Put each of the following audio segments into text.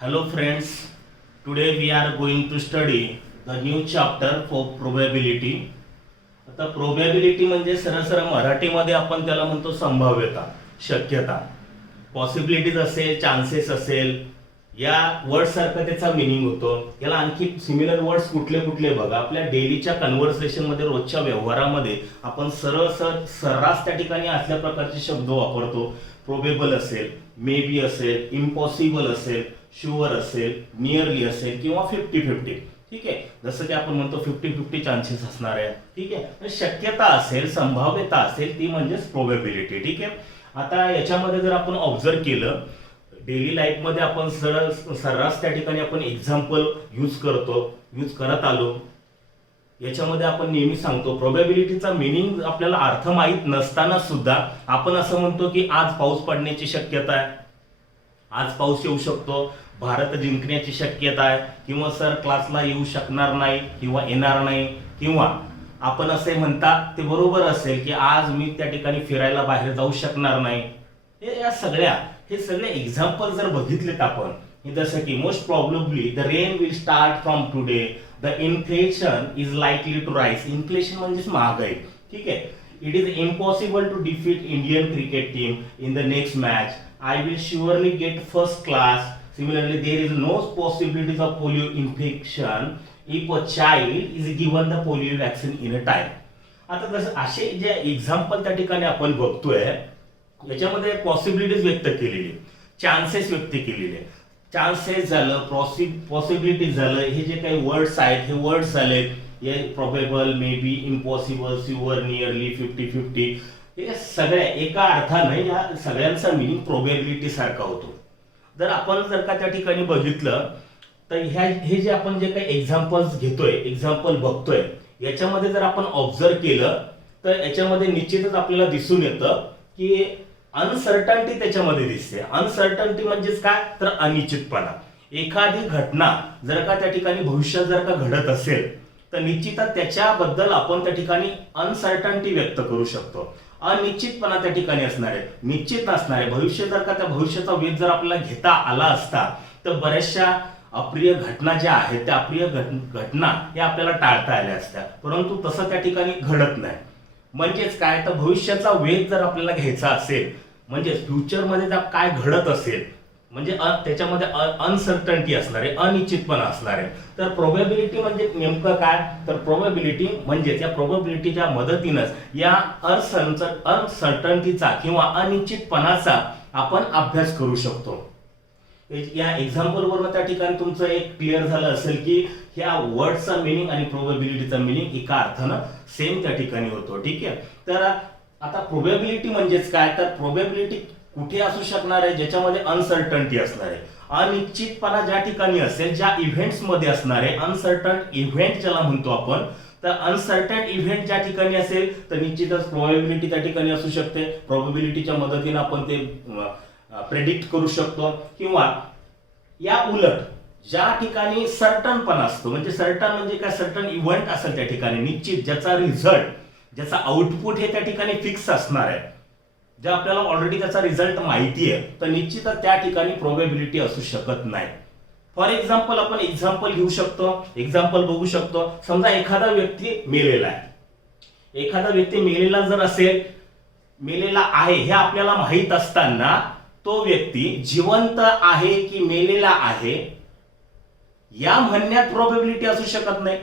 Hello friends, today we are going to study the new chapter for probability. आता probability म्हणजे सरळ मराठीमध्ये आपण त्याला म्हणतो संभाव्यता, शक्यता. पॉसिबिलिटीज असेल, चान्सेस असेल, या वर्ड सारखा त्याचा मिनिंग होतो. याला आणखी सिमिलर वर्ड्स कुठले कुठले बघा. आपल्या डेलीच्या कन्व्हर्सेशन मध्ये, रोजच्या व्यवहारामध्ये आपण सर्रास त्या ठिकाणी असल्या प्रकारचे शब्द वापरतो. प्रोबेबल असेल, मे बी असेल, इम्पॉसिबल असेल, शुअर असेल, नियरली असेल किंवा 50-50. ठीक आहे, जसं की आपण म्हणतो 50-50 चान्सेस असणार आहे. ठीक आहे, शक्यता असेल, संभाव्यता असेल, ती म्हणजेच प्रोबेबिलिटी. ठीक आहे, आता याच्यामध्ये जर आपण ऑब्झर्व केलं, डेली लाईफमध्ये आपण सर्रास त्या ठिकाणी आपण एक्झाम्पल यूज करत आलो. याच्यामध्ये आपण नेहमी सांगतो प्रोबॅबिलिटीचा मिनिंग आपल्याला अर्थ माहीत नसताना सुद्धा आपण असं म्हणतो की आज पाऊस पडण्याची शक्यता आहे, आज पाऊस येऊ शकतो, भारत जिंकण्याची शक्यता आहे, किंवा सर क्लासला येऊ शकणार नाही किंवा येणार नाही, किंवा आपण असे म्हणता ते बरोबर असेल की आज मी त्या ठिकाणी फिरायला बाहेर जाऊ शकणार नाही. हे सगळे एक्झाम्पल जर बघितलेत आपण, जसं की most probably the rain will start from today, the inflation is likely to rise. Inflation म्हणजेच महागाई. ठीक आहे, it is impossible to defeat Indian cricket team in the next match. I will surely get first class. Similarly, there is no possibilities of polio infection if a child is given the polio vaccine in a time. आता जसं असे जे example त्या ठिकाणी आपण बघतोय, याच्यामध्ये possibilities व्यक्त केलेली, चान्सेस व्यक्त केलेले. चान्सेस झालं, पॉसिबिलिटीज झालं, हे जे काही वर्ड्स आहेत हे वर्ड्स झाले, हे probable, may be, impossible, sure, nearly, 50-50. हे सगळ्या एका अर्थाने या सगळ्यांचा मिनिंग प्रोबॅबिलिटी सारखा होतो. आपण जर का त्या ठिकाणी बघितलं तर हे जे आपण जे काही एक्झाम्पल्स घेतोय, एक्झाम्पल बघतोय, याच्यामध्ये जर आपण ऑब्झर्व केलं तर याच्यामध्ये निश्चितच आपल्याला दिसून येतं की अनसर्टन्टी त्याच्यामध्ये दिसते. अनसर्टन्टी म्हणजेच काय, तर अनिश्चितपणा. एखादी घटना जर का त्या ठिकाणी भविष्यात जर का घडत असेल तर निश्चितच त्याच्याबद्दल आपण त्या ठिकाणी अनसर्टन्टी व्यक्त करू शकतो. अनिश्चितपणा त्या ठिकाणी असणार आहे, निश्चित नसणार आहे. भविष्य जर का त्या भविष्याचा वेध जर आपल्याला घेता आला असता तर बऱ्याचशा अप्रिय घटना ज्या आहेत त्या अप्रिय घटना या आपल्याला टाळता आल्या असत्या, परंतु तसं त्या ठिकाणी घडत नाही. म्हणजेच काय, तर भविष्याचा वेध जर आपल्याला घ्यायचा असेल, म्हणजे फ्युचरमध्ये काय घडत असेल, म्हणजे त्याच्यामध्ये अनसर्टन्टी असणार आहे, अनिश्चितपणा असणार आहे. तर प्रोबॅबिलिटी म्हणजे नेमकं काय, तर प्रोबॅबिलिटी म्हणजे त्या प्रोबॅबिलिटीच्या मदतीनंच या अनसर्टन्टीचा किंवा अनिश्चितपणाचा आपण अभ्यास करू शकतो. या एक्झाम्पल वरून त्या ठिकाणी तुमचं एक क्लिअर झालं असेल की ह्या वर्डचा मिनिंग आणि प्रोबॅबिलिटीचा मिनिंग एका अर्थानं सेम त्या ठिकाणी होतो. ठीक आहे, तर आता प्रोबॅबिलिटी म्हणजेच काय, तर प्रोबॅबिलिटी कुठे असू शकणार आहे, ज्याच्यामध्ये अनसर्टन्टी असणार आहे, अनिश्चितपणा ज्या ठिकाणी असेल, ज्या इव्हेंट्स मध्ये असणार आहे, अनसर्टन इव्हेंट ज्याला म्हणतो आपण. तर अनसर्टन इव्हेंट ज्या ठिकाणी असेल तर निश्चितच प्रोबॅबिलिटी त्या ठिकाणी असू शकते. प्रोबॅबिलिटीच्या मदतीने आपण ते प्रेडिक्ट करू शकतो. किंवा या उलट ज्या ठिकाणी सर्टनपणा असतो, म्हणजे सर्टन म्हणजे काय, सर्टन इव्हेंट असेल त्या ठिकाणी निश्चित, ज्याचा रिझल्ट, ज्याचा आउटपुट हे त्या ठिकाणी फिक्स असणार आहे, जे आपल्याला ऑलरेडी त्याचा रिझल्ट माहिती आहे, तर निश्चितच त्या ठिकाणी प्रोबॅबिलिटी असू शकत नाही. फॉर एक्झाम्पल आपण एक्झाम्पल घेऊ शकतो, एक्झाम्पल बघू शकतो. समजा एखादा व्यक्ती मेलेला आहे, एखादा व्यक्ती मेलेला जर असेल, मेलेला आहे हे आपल्याला माहित असताना तो व्यक्ती जिवंत आहे की मेलेला आहे या म्हणण्यात प्रोबॅबिलिटी असू शकत नाही.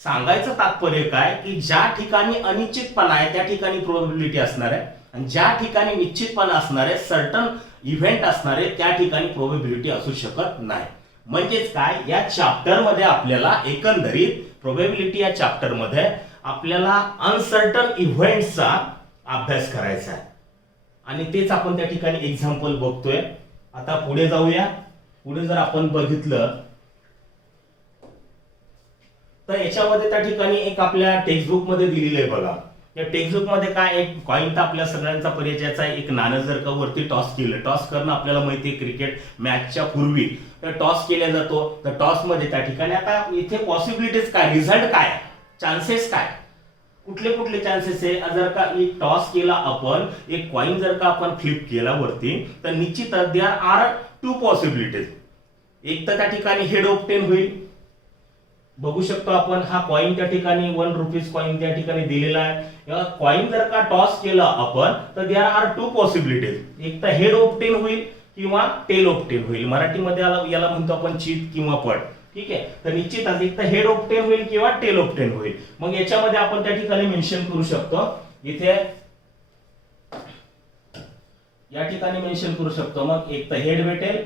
सांगायचं तात्पर्य काय, की ज्या ठिकाणी अनिश्चितपणा आहे त्या ठिकाणी प्रोबॅबिलिटी असणार आहे, आणि ज्या ठिकाणी निश्चितपणा असणार आहे, सर्टन इव्हेंट असणार आहे, त्या ठिकाणी प्रोबॅबिलिटी असू शकत नाही. म्हणजेच काय, या चॅप्टर मध्ये आपल्याला एकंदरीत प्रोबॅबिलिटी या चॅप्टर मध्ये आपल्याला अनसर्टन इव्हेंट्सचा अभ्यास करायचा आहे, आणि तेच आपण त्या ठिकाणी एक्झाम्पल बघतोय. आता पुढे जाऊया. पुढे जर आपण बघितलं तर याच्यामध्ये त्या ठिकाणी एक आपल्या टेक्स्टबुक मध्ये दिलेलं आहे बघा. या टेक्स्टबुक मध्ये काय, एक कॉइन तर आपल्या सगळ्यांचा परिचयाचा आहे. एक नाणं जर का वरती टॉस केलं, टॉस करणं आपल्याला माहिती आहे, क्रिकेट मॅचच्या पूर्वी तर टॉस केला जातो. तर टॉस मध्ये त्या ठिकाणी आता इथे पॉसिबिलिटीज काय, रिझल्ट काय, चान्सेस काय, कुठले कुठले चान्सेस आहे. जर का एक टॉस केला आपण, एक कॉइन जर का आपण फ्लिप केला वरती, तर निश्चितच देयर आर 2 पॉसिबिलिटीज. एक तर त्या ठिकाणी हेड ऑप्टेन होईल, बघू शकतो आपण हा कॉइन त्या ठिकाणी 1 रुपीज कॉइन त्या ठिकाणी दिलेला आहे. कॉइन जर का टॉस केला आपण तर देयर आर टू पॉसिबिलिटीज, एक तर हेड ऑप्टेन होईल किंवा टेल ऑप्टेन होईल. मराठीमध्ये याला म्हणतो आपण चित किंवा पट. ठीक आहे, तर निश्चितच एक तर हेड ऑप्टेन होईल किंवा टेल ऑप्टेन होईल. मग याच्यामध्ये आपण त्या ठिकाणी मेन्शन करू शकतो, इथे या ठिकाणी मेन्शन करू शकतो. मग एक तर हेड भेटेल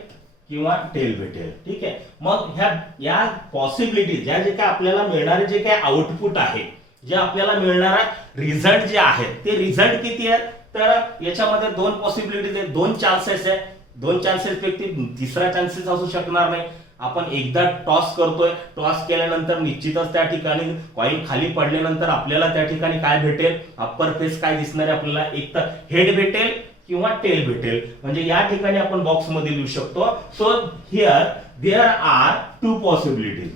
किंवा टेल भेटेल. ठीक आहे, मग या पॉसिबिलिटी ज्या जे काय आपल्याला मिळणारे जे काय आउटपुट आहे, जे आपल्याला मिळणारा रिझल्ट जे आहे ते रिझल्ट किती आहेत, तर याच्यामध्ये दोन पॉसिबिलिटीज आहेत, दोन चान्सेस आहेत. दोन चान्सेस पैकी तिसरा चान्सेस असू शकणार नाही. आपण एकदा टॉस करतोय, टॉस केल्यानंतर निश्चितच त्या ठिकाणी कॉइन खाली पडल्यानंतर आपल्याला त्या ठिकाणी काय भेटेल, अप्पर फेस काय दिसणार आहे आपल्याला, एक तर हेड भेटेल किंवा टेल भेटेल. म्हणजे या ठिकाणी आपण बॉक्स मध्ये लिहू शकतो. So here there are two possibilities.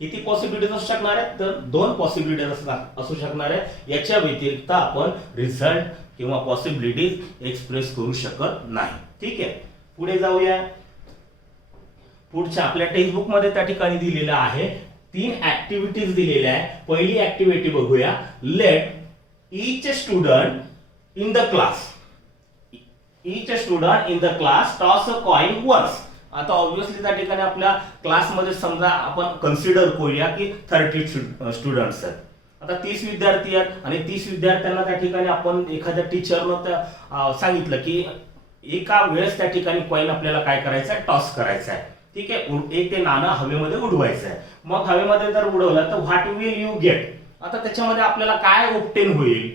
किती पॉसिबिलिटीज असू शकणार आहेत, तर दोन पॉसिबिलिटीज असू शकणार आहेत. याच्या व्यतिरिक्त आपण रिझल्ट किंवा पॉसिबिलिटीज एक्सप्रेस करू शकत नाही. ठीक आहे, पुढे जाऊया. पुढच्या आपल्या टेक्स्टबुक मध्ये त्या ठिकाणी दिलेलं आहे 3 ऍक्टिव्हिटीज दिलेल्या आहे. पहिली ऍक्टिव्हिटी बघूया. Let each student in the class toss a coin once. आता ऑब्विसली त्या ठिकाणी आपल्या क्लासमध्ये समजा आपण कन्सिडर करूया की 30 स्टुडंट्स आहेत. आता 30 विद्यार्थी आहेत आणि 30 विद्यार्थ्यांना त्या ठिकाणी आपण एखाद्या टीचरनं सांगितलं की एका वेळेस त्या ठिकाणी कॉइन आपल्याला काय करायचं आहे, टॉस करायचा आहे. ठीक आहे, एक ते नाणं हवेमध्ये उडवायचं आहे. मग हवेमध्ये जर उडवलं तर व्हॉट विल यू गेट. आता त्याच्यामध्ये आपल्याला काय ऑब्टेन होईल,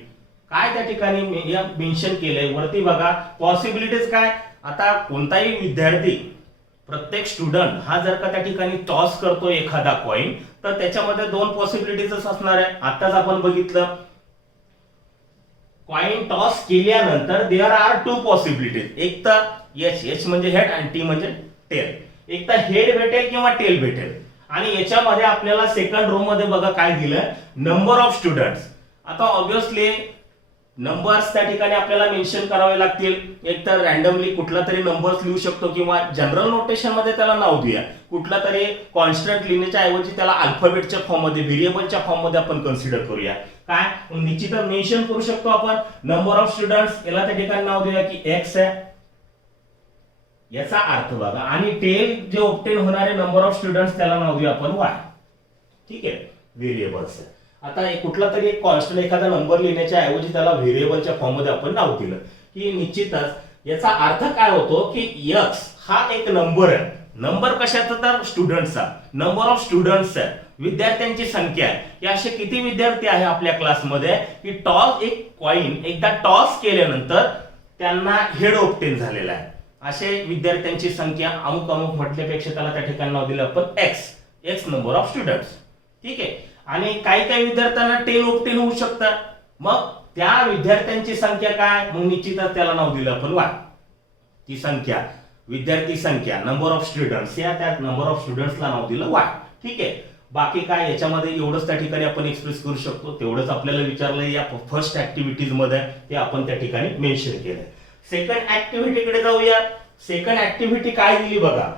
काय त्या ठिकाणी मेन्शन केलंय वरती बघा. पॉसिबिलिटीज काय, आता कोणताही विद्यार्थी, प्रत्येक स्टुडंट हा जर का त्या ठिकाणी टॉस करतो एखादा कॉइन, तर त्याच्यामध्ये दोन पॉसिबिलिटीज असणार आहे. आताच आपण बघितलं, कॉइन टॉस केल्यानंतर देयर आर टू पॉसिबिलिटीज. एक तर एच म्हणजे हेड आणि टी म्हणजे टेल. एक तर हेड भेटेल किंवा टेल भेटेल. आणि याच्यामध्ये आपल्याला सेकंड रो मध्ये बघा काय दिलं, नंबर ऑफ स्टुडंट्स. आता ऑब्विसली नंबर्स त्या ठिकाणी आपल्याला मेन्शन करावे लागतील. एक तर रॅन्डमली कुठला तरी नंबर्स लिहू शकतो किंवा जनरल नोटेशन मध्ये त्याला नाव देऊया. कुठला तरी कॉन्स्टंट लिहिण्याच्या ऐवजी त्याला अल्फाबेटच्या फॉर्म मध्ये, व्हेरिएबलच्या फॉर्म मध्ये आपण कन्सिडर करूया. काय निश्चितच मेन्शन करू शकतो आपण नंबर ऑफ स्टुडंट्स. याला त्या ठिकाणी नाव देऊया की एक्स आहे, याचा अर्थ बघा. आणि टेल जे ऑब्टेन होणारे नंबर ऑफ स्टुडंट्स त्याला नाव देऊया आपण वाय. ठीक आहे, व्हेरिएबल्स आहे. आता कुठला तरी एक कॉन्स्टंट एखादा नंबर लिहिण्याच्या ऐवजी त्याला व्हेरिएबलच्या फॉर्म मध्ये आपण नाव दिलं की निश्चितच याचा अर्थ काय होतो की x हा एक नंबर आहे. नंबर कशाचा, तर स्टुडंट्सचा. नंबर ऑफ स्टुडंट्स आहे, विद्यार्थ्यांची संख्या आहे. हे असे किती विद्यार्थी आहे आपल्या क्लासमध्ये की टॉस, एक कॉइन एकदा टॉस केल्यानंतर त्यांना हेड ऑब्टेन झालेला आहे. असे विद्यार्थ्यांची संख्या अमुक अमुक म्हटल्यापेक्षा त्याला त्या ठिकाणी नाव दिलं आपण एक्स नंबर ऑफ स्टुडंट्स. ठीक आहे, आणि काही काही विद्यार्थ्यांना टेल ऑब्टेन होऊ शकतात. मग त्या विद्यार्थ्यांची संख्या काय, मग निश्चितच त्याला नाव दिलं आपण वाय. ती संख्या, विद्यार्थी संख्या, नंबर ऑफ स्टुडंट्स, या त्या नंबर ऑफ स्टुडंट्सला नाव दिलं वाय. ठीक आहे, बाकी काय याच्यामध्ये एवढंच त्या ठिकाणी आपण एक्सप्रेस करू शकतो. तेवढंच आपल्याला विचारलंय या फर्स्ट ऍक्टिव्हिटीज मध्ये, ते आपण त्या ठिकाणी मेन्शन केलंय. सेकंड ऍक्टिव्हिटीकडे जाऊया. सेकंड ऍक्टिव्हिटी काय दिली बघा.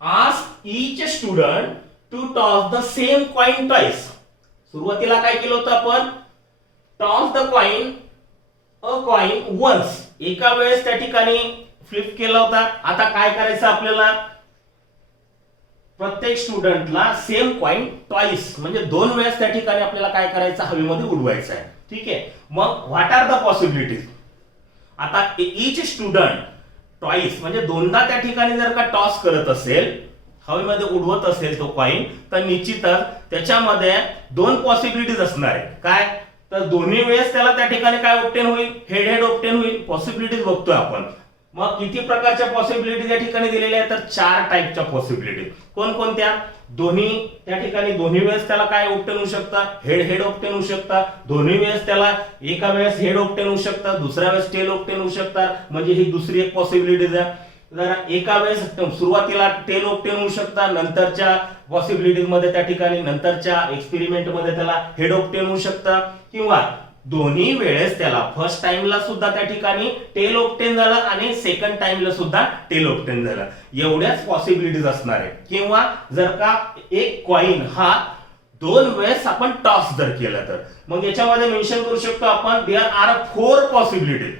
Ask each student to toss the same coin twice. सुरुवातीला काय केलं होतं आपण, टॉस द कॉइन वन्स, एका वेळेस त्या ठिकाणी फ्लिप केला होता. आता काय करायचं आपल्याला, प्रत्येक स्टुडंटला सेम कॉइन ट्वाइस म्हणजे 2 वेळेस त्या ठिकाणी आपल्याला काय करायचं, हवेमध्ये उडवायचं आहे. ठीक आहे, मग व्हॉट आर द पॉसिबिलिटीज. आता ईच स्टुडंट ट्वाइस म्हणजे 2दा त्या ठिकाणी जर का टॉस करत असेल, हवेमध्ये उडवत असेल तो कॉइन, तर निश्चितच त्याच्यामध्ये 2 पॉसिबिलिटीज असणार आहे. काय, तर दोन्ही वेळेस त्याला त्या ठिकाणी काय ऑब्टेन होईल, हेड ऑब्टेन होईल. पॉसिबिलिटीज बघतोय आपण. मग किती प्रकारच्या पॉसिबिलिटीज या ठिकाणी दिलेल्या आहेत, तर 4 टाईपच्या पॉसिबिलिटीज. कोणकोणत्या, दोन्ही त्या ठिकाणी दोन्ही वेळेस त्याला काय ऑब्टेन होऊ शकतं, हेड ऑब्टेन होऊ शकतं. दोन्ही वेळेस त्याला एका वेळेस हेड ऑब्टेन होऊ शकतं, दुसऱ्या वेळेस टेल ऑब्टेन होऊ शकतात. म्हणजे ही दुसरी एक पॉसिबिलिटीज आहे. जर एका वेळेस सुरुवातीला टेल ऑब्टेन होऊ शकतात, नंतरच्या पॉसिबिलिटीज मध्ये त्या ठिकाणी नंतरच्या एक्सपेरिमेंट मध्ये त्याला हेड ऑब्टेन होऊ शकतं, किंवा दोन्ही वेळेस त्याला फर्स्ट टाइमला सुद्धा त्या ठिकाणी टेल ऑब्टेन झालं आणि सेकंड टाइमला सुद्धा टेल ऑब्टेन झालं, एवढ्याच पॉसिबिलिटीज असणार आहे. किंवा जर का एक कॉइन हा दोन वेळेस आपण टॉस जर केला तर मग याच्यामध्ये मेन्शन करू शकतो आपण देयर आर 4 पॉसिबिलिटीज.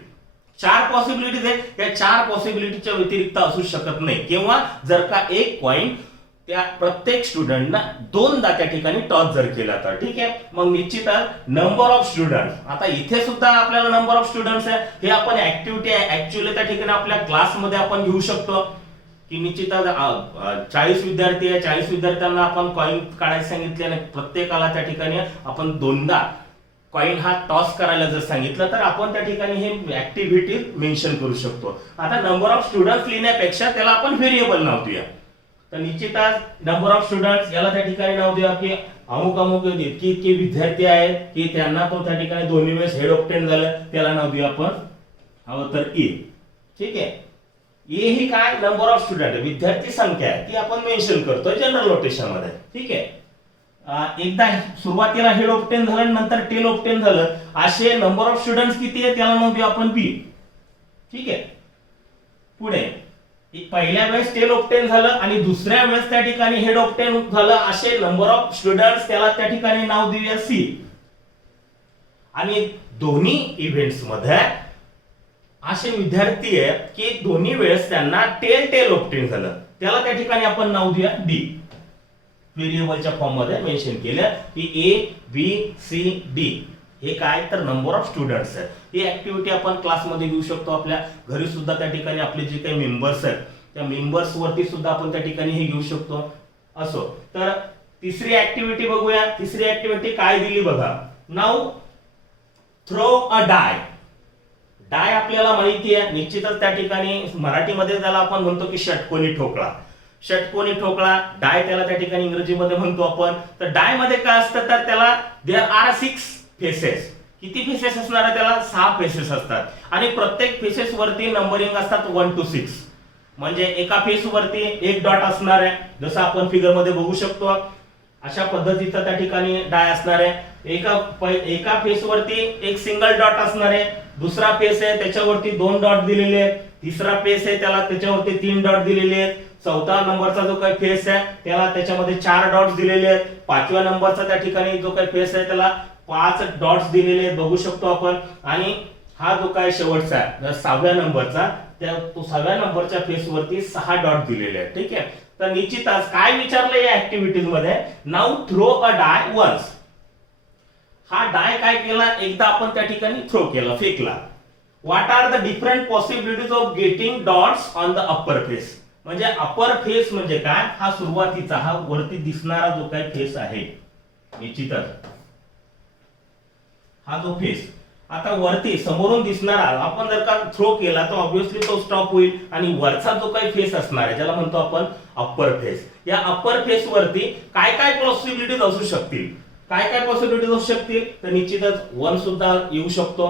4 पॉसिबिलिटीज आहे, त्या 4 पॉसिबिलिटीच्या व्यतिरिक्त असू शकत नाही. किंवा जर का एक कॉइन त्या प्रत्येक स्टुडंटना दोनदा त्या ठिकाणी टॉस जर केला तर ठीक आहे. मग निश्चितच नंबर ऑफ स्टुडंट्स, आता इथे सुद्धा आपल्याला नंबर ऑफ स्टुडंट्स आहे, हे आपण ऍक्टिव्हिटी आहे ऍक्च्युअली त्या ठिकाणी आपल्या क्लासमध्ये आपण घेऊ शकतो की निश्चितच 40 विद्यार्थी आहे, 40 विद्यार्थ्यांना आपण कॉइन काढायला सांगितले आणि प्रत्येकाला त्या ठिकाणी आपण दोनदा कॉइन हा टॉस करायला जर सांगितलं तर आपण त्या ठिकाणी हे ऍक्टिव्हिटी मेन्शन करू शकतो. आता नंबर ऑफ स्टुडंट्स लिहिण्यापेक्षा त्याला आपण व्हेरिएबल नाव देऊया. तर निश्चितच नंबर ऑफ स्टुडंट्स याला त्या ठिकाणी नाव देऊया की अमुक अमुक इतके इतके विद्यार्थी आहेत की त्यांना तो त्या ठिकाणी दोन्ही वेळेस हेड ऑब्टेन झालं, त्याला नाव देऊया आपण हवं तर ए. ठीक आहे. ए ही काय नंबर ऑफ स्टुडंट विद्यार्थी संख्या आहे ती आपण मेन्शन करतोय जनरल नोटेशन मध्ये. ठीक आहे. एकदा सुरुवातीला हेड ऑब्टेन झालं नंतर टेल ऑब्टेन झालं, असे नंबर ऑफ स्टुडंट्स किती आहे त्याला नाव देऊ आपण बी. ठीक आहे. पुढे पहिल्या वेळेस टेल ऑब्टेन झालं आणि दुसऱ्या वेळेस त्या ठिकाणी हेड ऑब्टेन झालं, असे नंबर ऑफ स्टुडंट्स त्याला त्या ठिकाणी नाव देऊया सी. आणि दोन्ही इव्हेंट्स मध्ये असे विद्यार्थी आहेत की दोन्ही वेळेस त्यांना टेल ऑब्टेन झालं, त्याला त्या ठिकाणी आपण नाव देऊया डी. व्हेरिएबलच्या फॉर्म मध्ये मेन्शन केलं की ए बी सी डी हे काय तर नंबर ऑफ स्टुडंट्स आहेत. ही ऍक्टिव्हिटी आपण क्लासमध्ये घेऊ शकतो, आपल्या घरी सुद्धा त्या ठिकाणी आपले जे काही मेंबर्स आहेत त्या मेंबर्स वरती सुद्धा आपण त्या ठिकाणी हे घेऊ शकतो. असो तर तिसरी ऍक्टिव्हिटी बघूया. तिसरी ऍक्टिव्हिटी काय दिली बघा. नाउ थ्रो अ डाय. डाय आपल्याला माहिती आहे निश्चितच त्या ठिकाणी मराठीमध्ये त्याला आपण म्हणतो की षटकोनी ठोकळा. षटकोनी ठोकळा डाय त्याला त्या ठिकाणी इंग्रजीमध्ये म्हणतो आपण. तर डाय मध्ये काय असतं तर त्याला देयर आर 6 फेसेस. किती फेसेस असणार आहे त्याला 6 फेसेस असतात आणि प्रत्येक फेसेस वरती नंबरिंग असतात 1 to 6. म्हणजे एका फेस वरती एक डॉट असणार आहे, जसं आपण फिगर मध्ये बघू शकतो. अशा पद्धतीचा त्या ठिकाणी डाय असणार आहे. एका फेस वरती एक सिंगल डॉट असणार आहे, दुसरा फेस आहे त्याच्यावरती 2 डॉट दिलेले आहेत, तिसरा फेस आहे त्याला त्याच्यावरती 3 डॉट दिलेले आहेत, चौथा नंबरचा जो काही फेस आहे त्याला त्याच्यामध्ये 4 डॉट्स दिलेले आहेत, पाचव्या नंबरचा त्या ठिकाणी जो काही फेस आहे त्याला 5 डॉट्स दिलेले आहेत बघू शकतो आपण. आणि हा जो काय शेवटचा आहे 6व्या नंबरचा तो 6व्या नंबरच्या फेस वरती 6 डॉट दिलेले आहेत. ठीक आहे. तर निश्चितच काय विचारलं या ऍक्टिव्हिटीज मध्ये. नाउ थ्रो अ डाय वन्स. हा डाय काय केला एकदा आपण त्या ठिकाणी थ्रो केला फेकला. What are the different possibilities of getting dots on the upper face. म्हणजे अपर फेस म्हणजे काय हा सुरुवातीचा हा वरती दिसणारा जो काही फेस आहे निश्चितच हा जो फेस आता वरती समोरून दिसणारा आपण जर का थ्रो केला तर ऑब्विसली तो स्टॉप होईल आणि वरचा जो काही फेस असणार आहे ज्याला म्हणतो आपण अप्पर फेस. या अप्पर फेस वरती काय काय पॉसिबिलिटीज असू शकतील. काय काय पॉसिबिलिटीज असू शकतील तर निश्चितच 1 सुद्धा येऊ शकतो,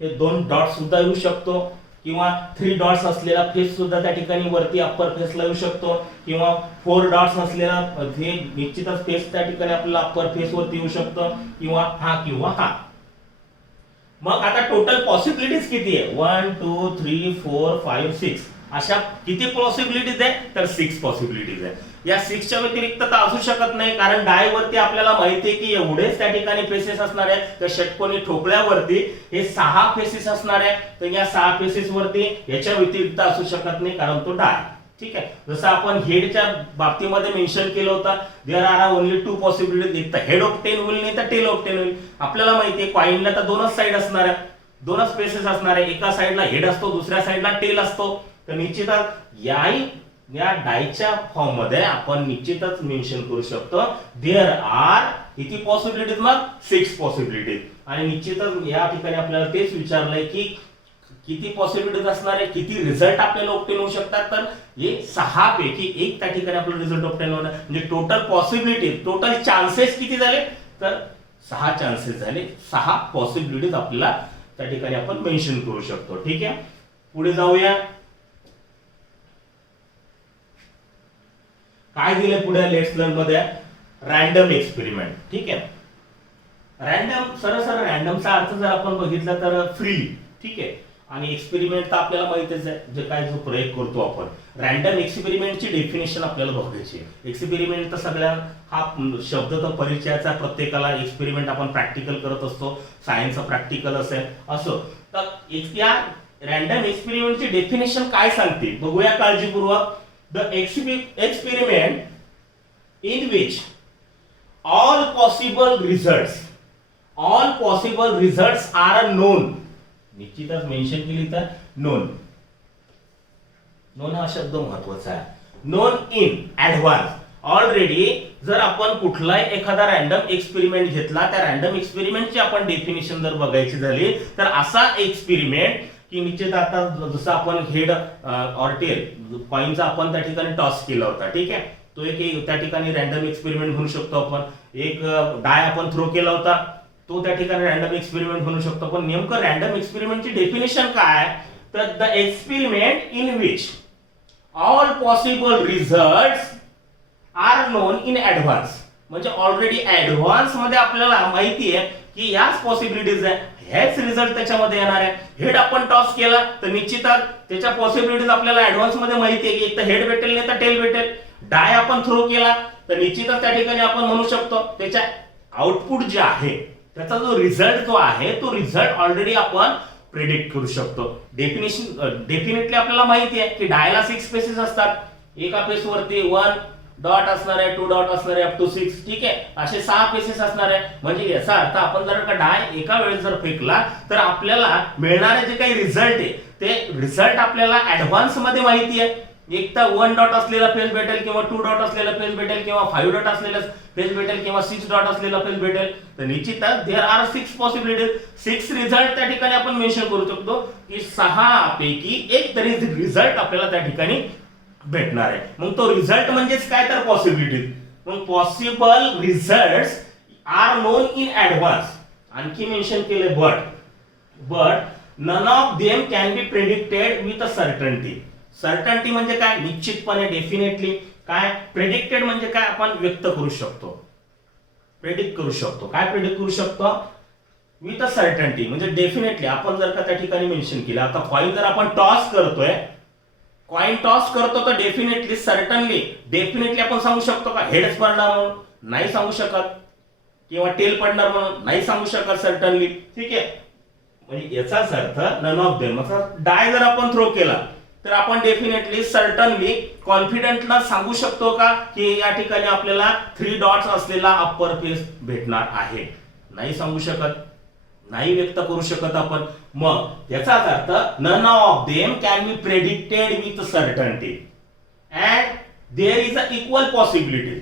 हे 2 डॉट सुद्धा येऊ शकतो किंवा 3 डॉट्स असलेला फेस सुद्धा त्या ठिकाणी वरती अप्पर फेसला येऊ शकतो किंवा 4 डॉट्स असलेला हे निश्चितच फेस त्या ठिकाणी आपल्याला अप्पर फेस वरती येऊ शकतो किंवा हा. मग आता टोटल पॉसिबिलिटीज किती आहे 1 2 3 4 5 6 अशा किती पॉसिबिलिटीज आहे तर 6 पॉसिबिलिटीज आहे. या 6 च्या व्यतिरिक्त तर असू शकत नाही कारण डाय वरती आपल्याला माहिती आहे की एवढेच त्या ठिकाणी फेसेस असणार आहे. तर षटकोनी ठोकळ्यावरती हे 6 फेसेस असणार आहे. तर या 6 फेसेस वरती याच्या व्यतिरिक्त असू शकत नाही कारण तो डाय. ठीक आहे. जसं आपण हेडच्या बाबतीमध्ये मेन्शन केलं होतं देयर आर ओनली 2 पॉसिबिलिटीज. एक तर हेड ऑब्टेन होईल नाही तर टेल ऑब्टेन होईल. आपल्याला माहिती आहे कॉइनला तर 2च साइड असणार आहे, 2च फेसेस असणार आहे. एका साइडला हेड असतो दुसऱ्या साइडला टेल असतो. तर निश्चितच या डायच्या फॉर्म मध्ये आपण निश्चितच मेन्शन करू शकतो देयर आर किती पॉसिबिलिटीज मग 6 पॉसिबिलिटीज. आणि निश्चितच या ठिकाणी आपल्याला तेच विचारलंय की किती पॉसिबिलिटीज असणार आहे, किती रिझल्ट आपल्याला ऑब्टेन होऊ शकतात. तर हे 6 पैकी एक त्या ठिकाणी आपल्याला रिझल्ट ऑब्टेन होणार. म्हणजे टोटल पॉसिबिलिटीज टोटल चान्सेस किती झाले तर 6 चान्सेस झाले. 6 पॉसिबिलिटीज आपल्याला त्या ठिकाणी आपण मेन्शन करू शकतो. ठीक आहे. पुढे जाऊया. काय दिले पुढे लेट्स लर्न मध्ये रॅन्डम एक्सपेरिमेंट. ठीक आहे. रॅन्डम सरळ रॅन्डमचा अर्थ जर आपण बघितला तर फ्रीली, ठीक आहे. आणि एक्सपेरिमेंट तर आपल्याला माहितीच आहे, जे काय जो प्रयोग करतो आपण. रॅन्डम एक्सपेरिमेंटची डेफिनेशन आपल्याला बघायची. एक्सपेरिमेंट तर सगळ्या हा शब्द तर परिचयाचा, प्रत्येकाला एक्सपेरिमेंट आपण प्रॅक्टिकल करत असतो, सायन्सचं प्रॅक्टिकल असेल असो. तर या रॅन्डम एक्सपेरिमेंटची डेफिनेशन काय सांगते बघूया काळजीपूर्वक. The experiment in which all possible results are known. निश्चितच मेन्शन केली तर नोन हा शब्द महत्वाचा आहे. Non in advance. ऑलरेडी जर आपण कुठलाही एखादा रॅन्डम एक्सपेरिमेंट घेतला, त्या रॅन्डम एक्सपेरिमेंटची आपण डेफिनेशन जर बघायची झाली तर असा एक्सपेरिमेंट की निश्चित आता जसं आपण हेड ऑर टेल कॉइनचा आपण त्या ठिकाणी टॉस केला होता, ठीक आहे. तो एक त्या ठिकाणी रॅन्डम एक्सपेरिमेंट म्हणू शकतो आपण. एक डाय आपण थ्रो केला होता, तो त्या ठिकाणी रॅन्डम एक्सपेरिमेंट म्हणू शकतो. पण नेमकं रॅन्डम एक्सपेरिमेंटची डेफिनेशन काय, तर the experiment in which all possible results are known in advance. म्हणजे ऑलरेडी ऍडव्हान्स मध्ये आपल्याला माहिती आहे की याच पॉसिबिलिटीज आहे, हेच रिझल्ट त्याच्यामध्ये येणार आहे. हेड आपण टॉस केला तर निश्चितच त्याच्या पॉसिबिलिटीज आपल्याला ऍडव्हान्स मध्ये माहिती आहे की एक तर हेड भेटेल नाही तर टेल भेटेल. डाय आपण थ्रो केला तर निश्चितच त्या ठिकाणी आपण म्हणू शकतो त्याच्या आउटपुट जे आहे, त्याचा जो रिझल्ट जो आहे तो रिझल्ट ऑलरेडी आपण प्रेडिक्ट करू शकतो. डेफिनेटली आपल्याला माहिती आहे की डायला 6 स्पेसेस असतात. एका पेस वरती 1 डॉट असणार आहे, 2 डॉट असणार आहे, अप टू 6, ठीक आहे. असे 6 पेसेस असणार आहे. म्हणजे याचा अर्थ आपण जर का डाय एका वेळेस जर फेकला तर आपल्याला मिळणारे जे काही रिझल्ट आहे ते रिझल्ट आपल्याला ऍडव्हान्स मध्ये माहिती आहे. एक तर 1 डॉट असलेला फेज भेटेल किंवा 2 डॉट असलेला फेज भेटेल किंवा 5 डॉट असलेला फेज भेटेल किंवा 6 डॉट असलेला फेज भेटेल. तर निश्चितच देयर आर 6 पॉसिबिलिटीज. 6 रिझल्ट त्या ठिकाणी आपण मेन्शन करू शकतो की 6 पैकी एक तरी रिझल्ट आपल्याला त्या ठिकाणी भेटणार आहे. मग तो रिझल्ट म्हणजेच काय, तर पॉसिबिलिटीज. मग possible results are known in advance. आणखी मेन्शन केले but none of them can be predicted with a certainty. Certainty म्हणजे काय, निश्चितपणे, डेफिनेटली. काय प्रेडिक्टेड म्हणजे काय, आपण व्यक्त करू शकतो, प्रेडिक्ट करू शकतो. काय प्रेडिक्ट करू शकतो, विथ अ सर्टन्टी म्हणजे डेफिनेटली. आपण जर का त्या ठिकाणी मेन्शन केलं, आता कॉइन जर आपण टॉस करतोय, कॉइन टॉस करतो तर डेफिनेटली डेफिनेटली आपण सांगू शकतो का हेडच पडणार म्हणून, नाही सांगू शकत. किंवा टेल पडणार म्हणून नाही सांगू शकत सर्टनली, ठीक आहे. म्हणजे याचाच अर्थ नन ऑफ देम. डाय जर आपण थ्रो केला तर आपण डेफिनेटली सर्टनली कॉन्फिडंटला सांगू शकतो का की या ठिकाणी आपल्याला 3 डॉट्स असलेला अप्पर पेस भेटणार आहे, नाही सांगू शकत, नाही व्यक्त करू शकत आपण. मग याचाच अर्थ none of them can be predicted with certainty and there is a equal possibility.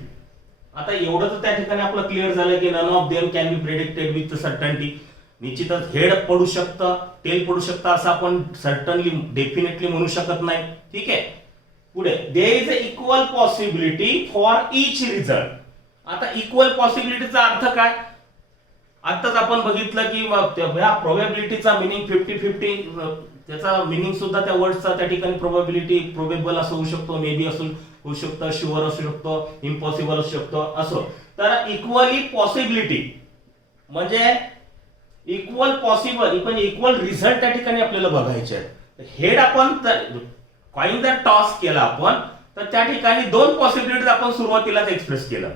आता एवढं तर त्या ठिकाणी आपलं क्लिअर झालं की none of them can be predicted with certainty. निश्चितच हेड पडू शकतं, टेल पडू शकतं असं आपण सर्टनली डेफिनेटली म्हणू शकत नाही, ठीक आहे. पुढे there is a equal possibility for each result. आता इक्वल पॉसिबिलिटीचा अर्थ काय, आताच आपण बघितलं की या प्रोबॅबिलिटीचा मिनिंग 50-50. त्याचा मिनिंग सुद्धा त्या वर्डचा त्या ठिकाणी प्रोबॅबिलिटी, प्रोबेबल असं होऊ शकतो, मे बी असू होऊ शकतं, शुअर असू शकतो, इम्पॉसिबल असू शकतो असो. तर इक्वली पॉसिबिलिटी म्हणजे इक्वल पॉसिबल पण इक्वल रिझल्ट त्या ठिकाणी आपल्याला बघायचे आहे. हेड आपण कॉइन जर टॉस केला आपण तर त्या ठिकाणी 2 पॉसिबिलिटीज आपण सुरुवातीलाच एक्सप्रेस केलं.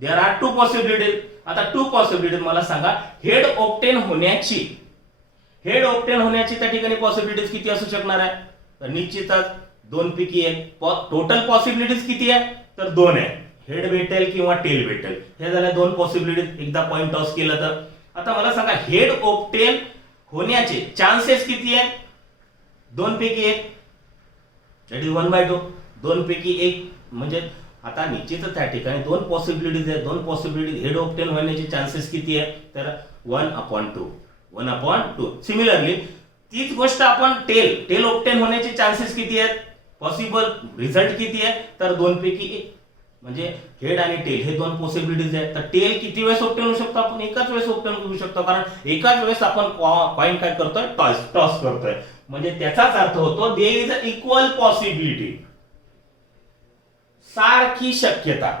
There are 2 possibilities. आता 2 पॉसिबिलिटीज मला सांगा, हेड ऑब्टेन होण्याची त्या ठिकाणी पॉसिबिलिटीज किती असू शकणार आहे, तर निश्चितच 2 पैकी 1. टोटल पॉसिबिलिटीज किती आहे, तर 2 आहे. हेड भेटेल किंवा टेल भेटेल, हे झाल्या 2 पॉसिबिलिटीज एकदा कॉइन टॉस केलं तर. आता मला सांगा हेड ऑब्टेन होण्याचे चान्सेस किती आहे, 2 पैकी 1, दॅट इज 1/2. 2 पैकी 1 म्हणजे आता निश्चितच त्या ठिकाणी 2 पॉसिबिलिटीज आहेत. 2 पॉसिबिलिटी हेड ऑब्टेन होण्याचे चान्सेस किती आहे, तर 1/2. 1/2. सिमिलरली तीच गोष्ट आपण टेल ऑब्टेन होण्याचे चान्सेस किती आहेत, पॉसिबल रिझल्ट किती आहे, तर 2 पैकी 1. म्हणजे हेड आणि टेल हे 2 पॉसिबिलिटीज आहेत. तर टेल किती वेळेस ऑब्टेन होऊ शकतो, आपण एकाच वेळेस ऑब्टेन करू शकतो, कारण एकाच वेळेस आपण कॉइन काय करतोय, टॉस करतोय. म्हणजे त्याचाच अर्थ होतो there is a equal possibility, सारखी शक्यता,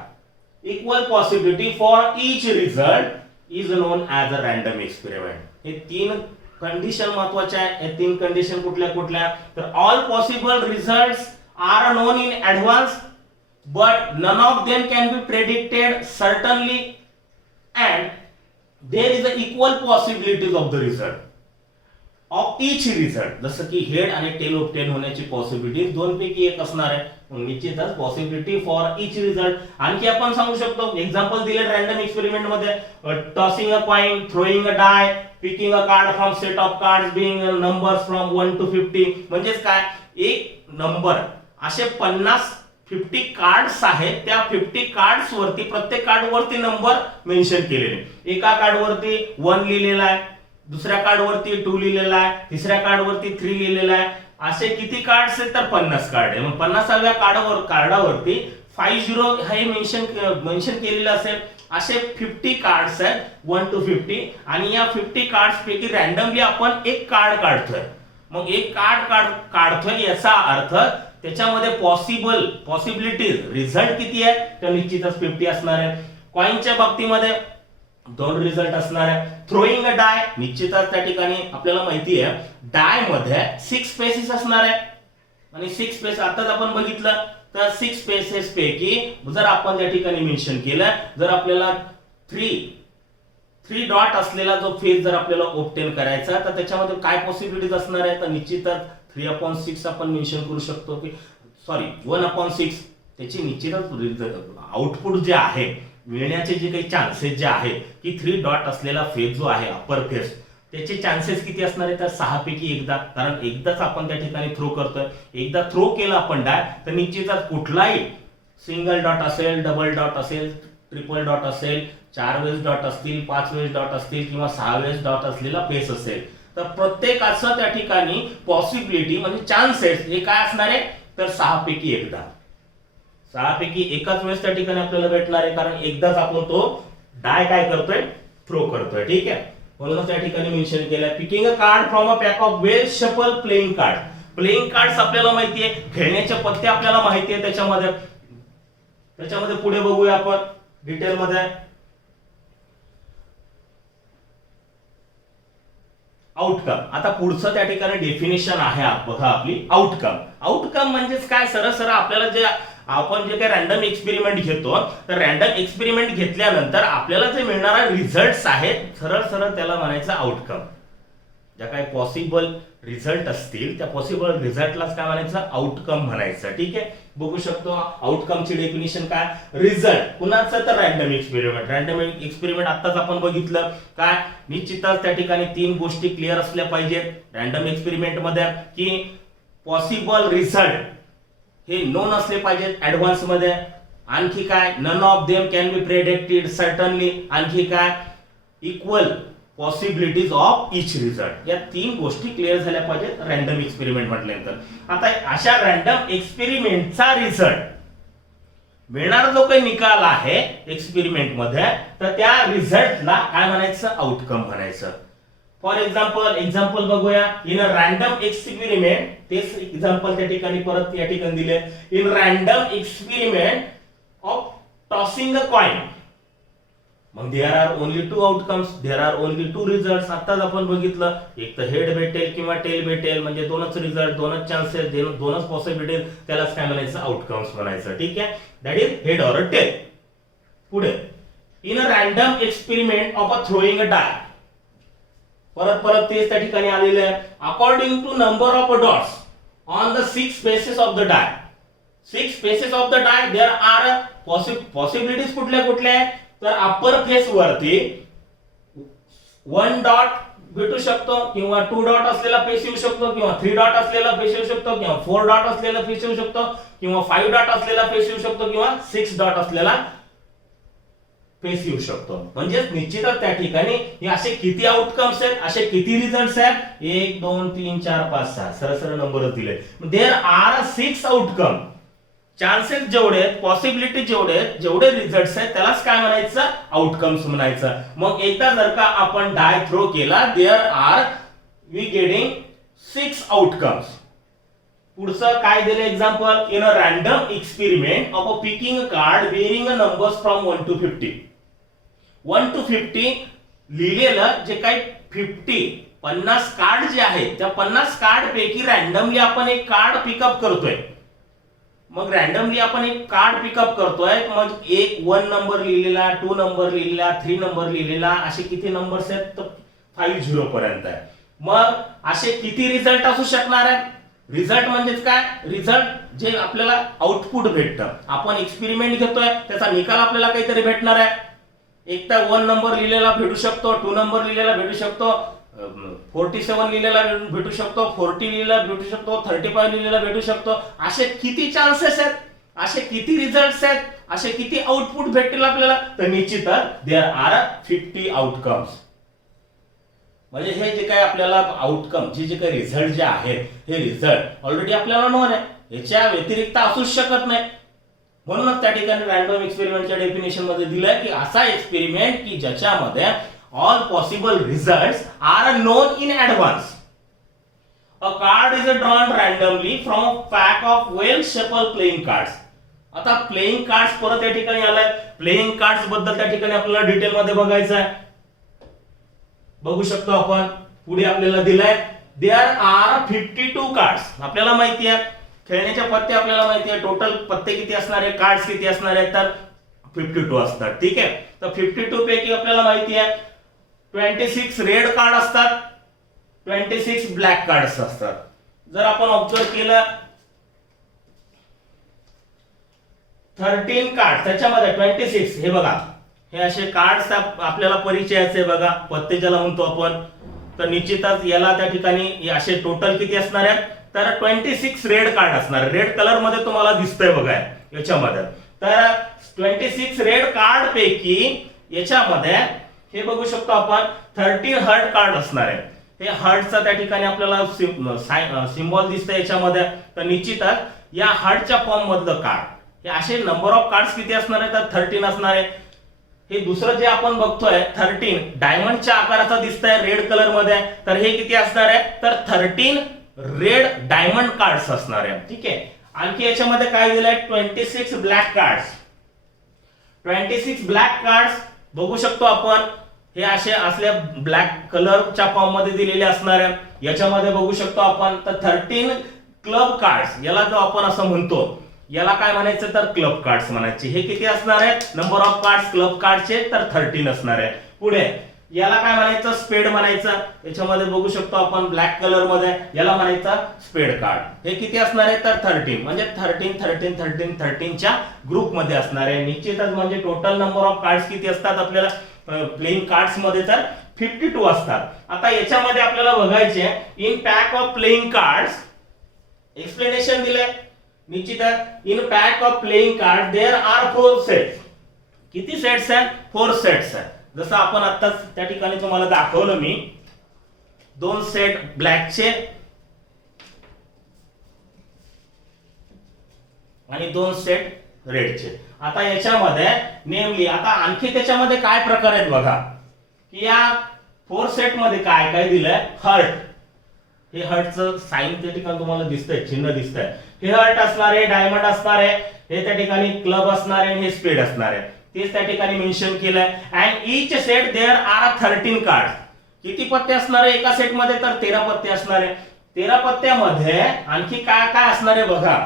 equal possibility for each result is known as a random experiment. हे तीन कंडिशन महत्वाच्या आहेत. हे तीन कंडिशन कुठल्या कुठल्या, तर all possible results are known in advance but none of them can be predicted certainly and there is a equal possibilities of the result of each result. जसं की हेड आणि टेल ऑब्टेन होण्याची possibility दोन पैकी एक असणार आहे. निश्चितच पॉसिबिलिटी फॉर इच रिझल्ट. आणखी आपण सांगू शकतो, एक्झाम्पल दिले रॅन्डम एक्सपेरिमेंट मध्ये, tossing a coin, throwing a die, picking a card from set of cards bearing numbers from 1 to 50. म्हणजेच काय, एक नंबर असे 50 कार्ड्स आहेत, त्या 50 कार्ड्स वरती प्रत्येक कार्ड वरती नंबर मेन्शन केलेले. एका कार्ड वरती 1 लिहिलेला आहे, दुसऱ्या कार्ड वरती 2 लिहिलेला आहे, तिसऱ्या कार्ड वरती 3 लिहिलेला आहे. असे किती कार्ड्स आहेत, तर 50 कार्ड आहे. मग 50व्या कार्डावरती 50 हे मेन्शन केलेलं असेल. असे 50 कार्ड्स आहेत 1 to 50 आणि या 50 कार्ड्स पैकी रॅन्डमली आपण एक कार्ड काढतोय. मग एक कार्ड काढतोय याचा अर्थ त्याच्यामध्ये पॉसिबिलिटीज रिझल्ट किती आहे, तर निश्चितच 50 असणार आहे. कॉइनच्या बाबतीमध्ये 2 रिझल्ट असणार आहे. थ्रोइंग अ डाय, निश्चितच त्या ठिकाणी आपल्याला माहिती आहे डाय मध्ये 6 स्पेसेस असणार आहे आणि 6 स्पेस आताच आपण बघितलं, तर 6 स्पेसेस पैकी जर आपण त्या ठिकाणी मेन्शन केलं, जर आपल्याला 3 डॉट असलेला जो फेज जर आपल्याला ऑब्टेन करायचा, तर त्याच्यामध्ये काय पॉसिबिलिटीज असणार आहे, तर निश्चितच 3/6 आपण मेन्शन करू शकतो की 1/6 त्याची निश्चितच आउटपुट जे आहे मिळण्याचे जे काही चान्सेस जे आहे की 3 डॉट असलेला फेज जो आहे अप्पर फेज, त्याचे चान्सेस किती असणार आहे, तर 6 पैकी एकदा. कारण एकदाच आपण त्या ठिकाणी थ्रो करतोय, एकदा थ्रो केला आपण डाय, तर निश्चितच कुठलाही सिंगल डॉट असेल, डबल डॉट असेल, ट्रिपल डॉट असेल, 4 वेळेस डॉट असतील, 5 वेळेस डॉट असतील किंवा 6 वेळेस डॉट असलेला फेस असेल, तर प्रत्येकाचं त्या ठिकाणी पॉसिबिलिटी म्हणजे चान्सेस हे काय असणार आहे, तर 6 पैकी एकदा. 6 पैकी एकाच वेळेस त्या ठिकाणी आपल्याला भेटणार आहे, कारण एकदाच आपण तो डाय काय करतोय, थ्रो करतोय. ठीक आहे, म्हणून त्या ठिकाणी मेन्शन केलंय picking a card from a pack of well shuffle playing card. Playing cards आपल्याला माहिती आहे, खेळण्याचे पत्ते आपल्याला माहिती आहे. त्याच्यामध्ये पुढे बघूया आपण डिटेल मध्ये. आउटकम, आता पुढचं त्या ठिकाणी डेफिनेशन आहे बघा आपली. आउटकम म्हणजेच काय, सरळ आपल्याला जे आपण जे काही रॅन्डम एक्सपेरिमेंट घेतो, तर रॅन्डम एक्सपेरिमेंट घेतल्यानंतर आपल्याला जे मिळणारा रिझल्ट्स आहेत, सरळ त्याला म्हणायचं आउटकम. ज्या काही पॉसिबल रिझल्ट असतील त्या पॉसिबल रिझल्टलाच काय म्हणायचं, आउटकम म्हणायचं. ठीक आहे, बघू शकतो आउटकमची डेफिनेशन काय, रिझल्ट कुणाचं, तर रॅन्डम एक्सपेरिमेंट आताच आपण बघितलं. काय, निश्चितच त्या ठिकाणी 3 गोष्टी क्लिअर असल्या पाहिजेत रॅन्डम एक्सपेरिमेंट मध्ये, की पॉसिबल रिझल्ट हे नोन असले पाहिजेत ऍडव्हान्स मध्ये. आणखी काय, none of them can be predicted certainly. आणखी काय, equal possibilities of each result. या 3 गोष्टी क्लिअर झाल्या पाहिजेत रॅन्डम एक्सपेरिमेंट म्हटल्यानंतर. आता अशा रॅन्डम एक्सपेरिमेंटचा रिझल्ट मिळणारा जो काही निकाल आहे एक्सपेरिमेंट मध्ये, तर त्या रिझल्टला काय म्हणायचं, आउटकम म्हणायचं. फॉर एक्झाम्पल बघूया. इन अ रॅन्डम एक्सपेरिमेंट, तेच एक्झाम्पल त्या ठिकाणी परत या ठिकाणी दिले. In random experiment of tossing a coin, मग there are only 2 outcomes, there are only 2 results. आताच आपण बघितलं, एक तर हेड भेटेल किंवा टेल भेटेल, म्हणजे 2च रिझल्ट, 2च चान्सेस, 2च पॉसिबिलिटीज, त्यालाच काय म्हणायचं, आउटकम्स म्हणायचं. ठीक आहे, that is head or tail. पुढे, in a random experiment of a throwing a die, परत तेच त्या ठिकाणी आलेलं आहे. According to number of dots on the 6 spaces of the die. 6 spaces of the die, there are possibilities कुठल्या आहेत, तर अप्पर फेस वरती 1 डॉट भेटू शकतो, किंवा 2 डॉट असलेला फेस येऊ शकतो, किंवा 3 डॉट असलेला फेस येऊ शकतो, किंवा 4 डॉट असलेला फेस येऊ शकतो, किंवा 5 डॉट असलेला फेस येऊ शकतो, किंवा 6 डॉट असलेला फेस येऊ शकतो. म्हणजे निश्चितच त्या ठिकाणी हे असे किती आउटकम्स आहेत, असे किती रिझल्ट्स आहेत, 1 2 3 4 5 6 सरळ नंबरच दिले. There R 6 outcome. चान्सेस जेवढे आहेत, पॉसिबिलिटी जेवढे रिझल्ट्स आहेत, त्यालाच काय म्हणायचं, आउटकम्स म्हणायचं. मग एकदा जर का आपण डाय थ्रो केला, there are we getting 6 outcomes. पुढचं काय दिलं example, in a random experiment of picking a card bearing a numbers from 1 to 50. 1 to 50 लिहिलेलं जे काही 50 कार्ड जे आहेत त्या 50 कार्ड पैकी रॅन्डमली आपण एक कार्ड पिकअप करतोय. मग रॅन्डमली आपण एक कार्ड पिकअप करतोय. मग एक 1 नंबर लिहिलेला, 2 नंबर लिहिलेला, 3 नंबर लिहिलेला, असे किती नंबर्स आहेत तर 50 पर्यंत आहे. मग असे किती रिझल्ट असू शकणार आहेत? रिझल्ट म्हणजेच काय? रिझल्ट जे आपल्याला आउटपुट भेटतं. आपण एक्सपेरिमेंट घेतोय त्याचा निकाल आपल्याला काहीतरी भेटणार आहे. एक तर 1 नंबर लिहिलेला भेटू शकतो, 2 नंबर लिहिलेला भेटू शकतो, 47 लिहिलेला भेटू शकतो, 40 लिहिलेला भेटू शकतो, 35 लिहिलेला भेटू शकतो. असे किती चान्सेस आहेत? असे किती रिझल्ट्स आहेत? असे किती आउटपुट भेटतील आपल्याला? तर निश्चितच देयर आर 50 आउटकम्स. म्हणजे हे जे काही आपल्याला आउटकम जे काही रिझल्ट जे आहेत हे रिझल्ट ऑलरेडी आपल्याला नोन आहे. याच्या व्यतिरिक्त असूच शकत नाही. म्हणूनच त्या ठिकाणी रॅन्डम एक्सपेरिमेंटच्या डेफिनेशन मध्ये दिलंय की असा एक्सपेरिमेंट की ज्याच्यामध्ये all possible results are known in advance. A card is drawn randomly from a pack of well shuffled playing cards. आता प्लेइंग कार्ड्स परत या ठिकाणी आलाय. प्लेइंग कार्ड्स बद्दल त्या ठिकाणी आपल्याला डिटेल मध्ये बघायचं आहे. बघू शकतो आपण पुढे आपल्याला दिलाय देयर आर 52 कार्ड्स. आपल्याला माहिती आहे खेळण्याचे पत्ते आपल्याला माहिती आहे. टोटल पत्ते किती असणार आहे, कार्ड्स किती असणार आहेत तर 52 असतात. ठीक आहे. तर 52 पैकी आपल्याला माहिती आहे 26 रेड कार्ड असतात, 26 ब्लॅक कार्ड्स असतात. जर आपण ऑब्झर्व केलं 13 कार्ड त्याच्यामध्ये 26 हे बघा हे असे कार्ड्स आपल्याला परिचयाचे बघा पत्ते ज्याला म्हणतो आपण. तर निश्चितच याला त्या ठिकाणी असे टोटल किती असणार आहेत तर 26 रेड कार्ड असणार. रेड कलर मध्ये तुम्हाला दिसतंय बघा याच्यामध्ये. तर 26 रेड कार्ड पैकी याच्यामध्ये हे बघू शकतो आपण 13 हर्ट कार्ड असणार आहे. हे हर्टचा त्या ठिकाणी आपल्याला सिम्बॉल दिसतंय याच्यामध्ये. तर निश्चितच या हर्टच्या फॉर्म मधलं कार्ड हे असे नंबर ऑफ कार्ड्स किती असणार आहे तर 13 असणार आहे. हे दुसरं जे आपण बघतोय 13 डायमंडच्या आकाराचा दिसतंय रेड कलर मध्ये. तर हे किती असणार आहे तर 13 रेड डायमंड कार्ड्स असणार आहे. ठीक आहे. आणखी याच्यामध्ये काय दिलंय 26 ब्लॅक कार्ड्स. 26 ब्लॅक कार्ड्स बघू शकतो आपण हे असे असल्या ब्लॅक कलरच्या फॉर्म मध्ये दिलेले असणार आहे. याच्यामध्ये बघू शकतो आपण तर 13 क्लब कार्ड्स याला जो आपण असं म्हणतो याला काय म्हणायचं तर क्लब कार्ड्स म्हणायचे. हे किती असणार आहेत नंबर ऑफ कार्ड्स क्लब कार्डचे तर 13 असणार आहे. पुढे याला काय म्हणायचं स्पेड म्हणायचं. याच्यामध्ये बघू शकतो आपण ब्लॅक कलर मध्ये याला म्हणायचं स्पेड कार्ड. हे किती असणार आहे तर 13 म्हणजे 13 च्या ग्रुप मध्ये असणार आहे. निश्चितच म्हणजे टोटल नंबर ऑफ कार्ड्स किती असतात आपल्याला प्लेइंग कार्ड्स मध्ये तर 52 असतात. आता याच्यामध्ये आपल्याला बघायचे in pack of playing cards explanation दिले. निश्चितच in pack of playing card there are 4 sets. किती सेट्स आहेत 4 सेट्स आहेत. जसं आपण आत्ताच त्या ठिकाणी तुम्हाला दाखवलं मी 2 सेट ब्लॅकचे आणि 2 सेट रेडचे. आता याच्यामध्ये नेमली आता आणखी त्याच्यामध्ये काय प्रकार आहेत बघा की या 4 सेट मध्ये काय काय दिलंय हर्ट. हे हर्टचं साइन त्या ठिकाणी तुम्हाला दिसतंय चिन्ह दिसतंय. हे हर्ट असणार आहे, डायमंड असणार आहे, हे त्या ठिकाणी क्लब असणार आहे, हे स्पेड असणार आहे. तेच त्या ठिकाणी मेन्शन केलंय. And each set there are 13 card. किती पत्ते असणार आहे एका सेट मध्ये तर 13 पत्ते असणार आहे. 13 पत्त्यामध्ये आणखी काय काय असणार आहे बघा.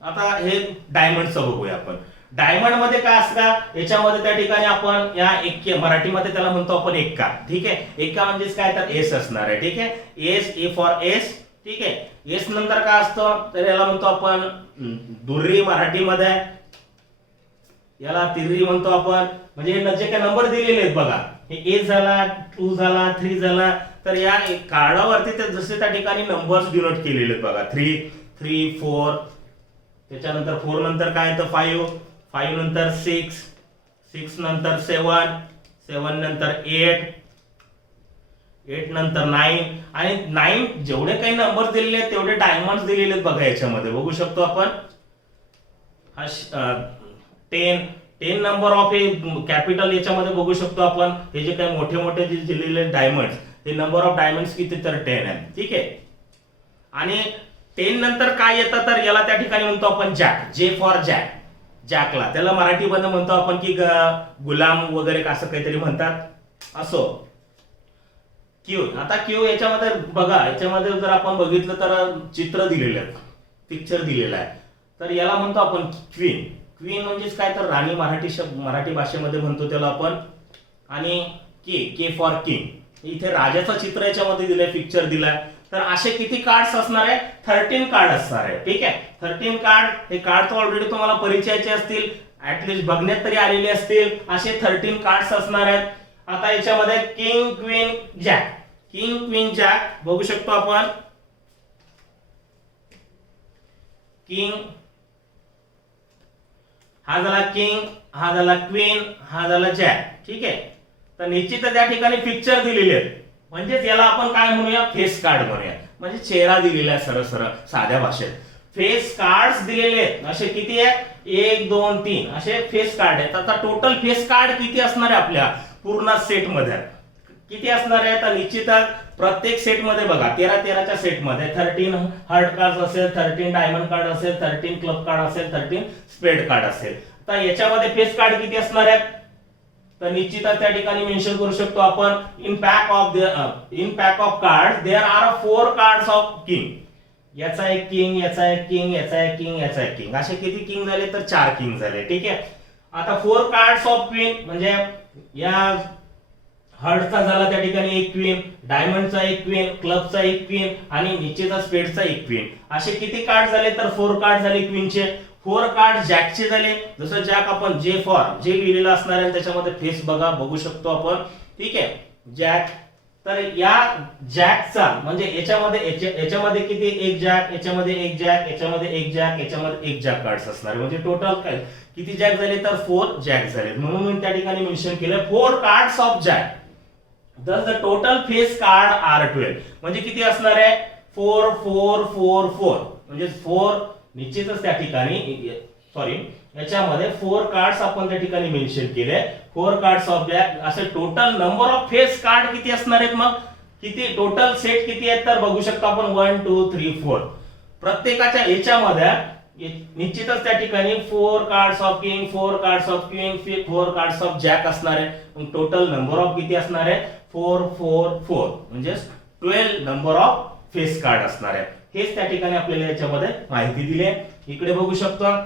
आता हे डायमंडचं बघूया आपण. डायमंड मध्ये काय असतं याच्यामध्ये त्या ठिकाणी आपण या एक मराठीमध्ये त्याला म्हणतो आपण एक्का. ठीक आहे. एक्का म्हणजेच काय तर एस असणार आहे. ठीक आहे. S A for S. ठीक आहे. एस नंतर काय असतं तर याला म्हणतो आपण दुर्री मराठीमध्ये. याला तिर्री म्हणतो आपण. म्हणजे जे काही नंबर दिलेले आहेत बघा हे ए झाला 2 झाला 3 झाला. तर या कार्डावरती ते जसे त्या ठिकाणी नंबर्स डिनोट केलेले आहेत बघा 3 3 4. त्याच्यानंतर 4 नंतर काय तर 5 5 नंतर 6 6 नंतर 7 7 नंतर 8 8 नंतर 9 आणि 9 जेवढे काही नंबर दिलेले आहेत तेवढे डायमंड्स दिलेले आहेत बघा. याच्यामध्ये बघू शकतो आपण 10 नंबर ऑफ हे कॅपिटल याच्यामध्ये बघू शकतो आपण. हे जे काही मोठे मोठे जे दिलेले डायमंड्स हे नंबर ऑफ डायमंड्स किती तर 10 आहे. ठीक आहे. आणि 10 नंतर काय येतं तर याला त्या ठिकाणी म्हणतो आपण जॅक. J for jack. जॅकला, त्याला मराठीमध्ये म्हणतो आपण की गुलाम वगैरे असं काहीतरी म्हणतात असो. क्यू, आता क्यू याच्यामध्ये बघा, याच्यामध्ये जर आपण बघितलं तर चित्र दिलेलं आहे, पिक्चर दिलेला आहे, तर याला म्हणतो आपण क्वीन. क्वीन म्हणजेच काय तर राणी, मराठी भाषेमध्ये म्हणतो त्याला आपण. आणि के फॉर किंग, इथे राजाचं चित्र याच्यामध्ये दिलंय, पिक्चर दिलाय. तर असे किती कार्ड्स असणार आहे? 13 कार्ड असणार आहे. ठीक आहे, 13 कार्ड. हे कार्ड तर ऑलरेडी तुम्हाला परिचयाचे असतील, ऍटलिस्ट बघण्यात तरी आलेले असतील. असे 13 कार्ड्स असणार आहेत. आता याच्यामध्ये king, queen, jack. King, queen, jack बघू शकतो आपण. किंग हा झाला किंग, हा झाला क्वीन, हा झाला जॅक. ठीक आहे, तर निश्चितच या ठिकाणी पिक्चर दिलेले आहेत, म्हणजेच याला आपण काय म्हणूया? फेस कार्ड म्हणूया. म्हणजे चेहरा दिलेला आहे, सरळ सरळ साध्या भाषेत. फेस कार्ड्स दिलेले आहेत. असे किती आहेत? 1 2 3 असे फेस कार्ड आहेत. आता टोटल फेस कार्ड किती असणार आहे आपल्या पूर्ण सेट मध्ये? किती असणार आहे? तर निश्चितच प्रत्येक सेट मध्ये बघा, 13च्या सेट मध्ये 13 हार्ट कार्ड असेल, 13 डायमंड कार्ड असेल, 13 क्लब कार्ड असेल, 13 स्पेड कार्ड असेल. आता याच्यामध्ये फेस कार्ड किती असणार आहेत? तर निश्चितच त्या ठिकाणी मेन्शन करू शकतो आपण, in pack of card there are 4 cards of king. याचा एक किंग, याचा एक किंग, याचा एक किंग, याचा एक किंग, असे किती किंग झाले? तर 4 किंग झाले. ठीक आहे, आता 4 कार्ड्स ऑफ क्वीन, म्हणजे या हार्टचा झाला त्या ठिकाणी एक क्वीन, डायमंडचा एक क्वीन, क्लबचा एक क्वीन आणि निश्चितच स्पेडचा एक क्वीन. असे किती कार्ड झाले? तर 4 कार्ड झाले क्वीनचे. 4 कार्ड जॅकचे झाले. जसं जॅक आपण जे फॉर जे लिहिलेलं असणार आहे त्याच्यामध्ये फेस बघू शकतो आपण. ठीक आहे, जॅक. तर या जॅकचा म्हणजे याच्यामध्ये किती? एक जॅक, याच्यामध्ये एक जॅक, याच्यामध्ये एक जॅक, याच्यामध्ये एक जॅक कार्ड्स असणार. म्हणजे टोटल काय किती जॅक झाले? तर 4 जॅक झाले. म्हणून मी त्या ठिकाणी मेन्शन केलं 4 cards of jack. Thus the total face card are 12. म्हणजे किती असणार आहे? 4 4 4 4. म्हणजे 4 निश्चितच त्या ठिकाणी याच्यामध्ये 4 कार्ड्स आपण त्या ठिकाणी मेन्शन केले. 4 कार्ड्स ऑफ जॅक. असे total number of face card किती असणार आहेत? मग किती टोटल सेट किती आहेत? तर बघू शकतो आपण 1 2 3 4. प्रत्येकाच्या याच्यामध्ये निश्चितच त्या ठिकाणी 4 cards of king, 4 cards of queen, 4 cards of jack असणार आहे. मग टोटल नंबर ऑफ किती असणार आहे? 4 4 4. म्हणजे 12 नंबर ऑफ फेस कार्ड असणार आहे. हेच त्या ठिकाणी आपल्याला याच्यामध्ये माहिती दिली आहे. इकडे बघू शकतो,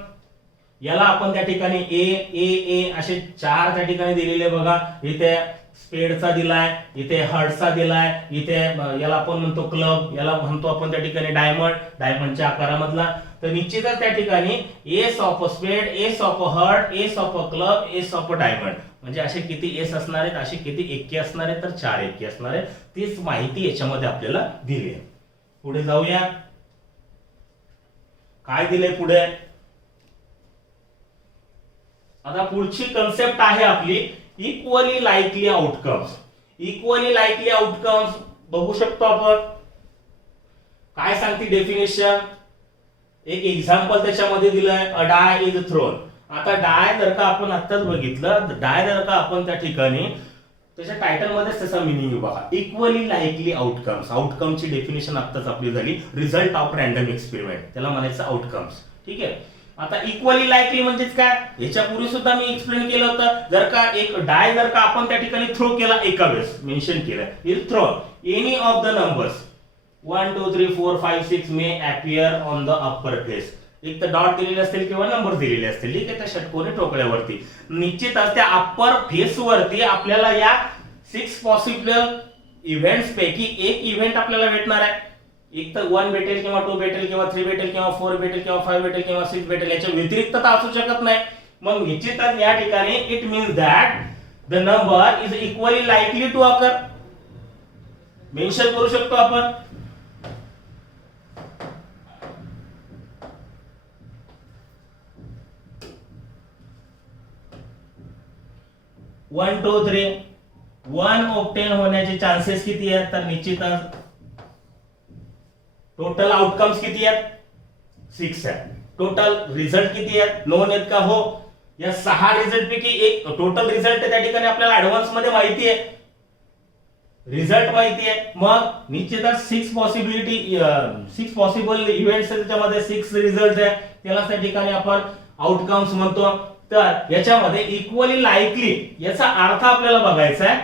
याला आपण त्या ठिकाणी ए असे 4 त्या ठिकाणी दिलेले बघा. इथे स्पेडचा दिलाय, इथे हार्टचा दिलाय, इथे याला आपण म्हणतो क्लब, याला म्हणतो आपण त्या ठिकाणी डायमंडच्या आकारामधला. तर निश्चितच त्या ठिकाणी एस ऑफ अ स्पेड, S of a heart, S of a club, S of a diamond. म्हणजे असे किती एस असणार आहेत? असे किती एके असणार आहेत? तर 4 एके असणार आहेत. तीच माहिती याच्यामध्ये आपल्याला दिली आहे. पुढे जाऊया, काय दिले पुढे? आता पुढची कन्सेप्ट आहे आपली equally likely outcomes. Equally likely outcomes बघू शकतो आपण. काय सांगते डेफिनेशन? एक एक्झाम्पल त्याच्यामध्ये दिलंय, अ डाय इज थ्रोन. आता डाय जर का आपण आत्ताच बघितलं, डाय जर का आपण त्या ठिकाणी त्याच्या टायटल मध्येच त्याचा मिनिंग बघा, इक्वली लाईकली आउटकम्स. आउटकमची डेफिनेशन आत्ताच आपली झाली, रिझल्ट ऑफ रॅन्डम एक्सपेरिमेंट, त्याला म्हणायचं आउटकम्स. ठीक आहे, आता इक्वली लाईकली म्हणजेच काय? याच्यापूर्वी सुद्धा मी एक्सप्लेन केलं होतं. जर का एक डाय जर का आपण त्या ठिकाणी थ्रो केला, एका वेळेस मेन्शन केलं, is throw any of the numbers 1 2 3 4 5 6 may appear on the upper face. एक तर डॉट दिलेले असतील किंवा नंबर दिलेले असतील. ठीक आहे, त्या षटकोनी ठोकळ्यावरती निश्चितच त्या अप्पर फेस वरती आपल्याला या 6 पॉसिबल इव्हेंट्स पैकी एक इव्हेंट आपल्याला भेटणार आहे. एक तर 1 भेटेल किंवा 2 भेटेल किंवा 3 भेटेल किंवा 4 भेटेल किंवा 5 भेटेल किंवा 6 भेटेल. याच्या व्यतिरिक्त असू शकत नाही. मग निश्चितच या ठिकाणी it means that the number is equally likely to occur. Mention करू शकतो आपण. वन 2 3 1 ऑब्टेन होण्याचे चान्सेस किती आहेत? तर निश्चितच टोटल आउटकम्स किती आहेत? 6 आहेत. टोटल रिझल्ट किती आहेत? नोन आहेत का? हो. या 6 रिझल्ट पैकी एक टोटल रिझल्ट त्या ठिकाणी आपल्याला ऍडव्हान्स मध्ये माहिती आहे. रिझल्ट माहिती आहे, मग निश्चितच 6 पॉसिबल इव्हेंट्स त्याच्यामध्ये 6 रिझल्ट आहे, त्याला त्या ठिकाणी आपण आउटकम्स म्हणतो. तर याच्यामध्ये इक्वली लाईकली याचा अर्थ आपल्याला बघायचा आहे.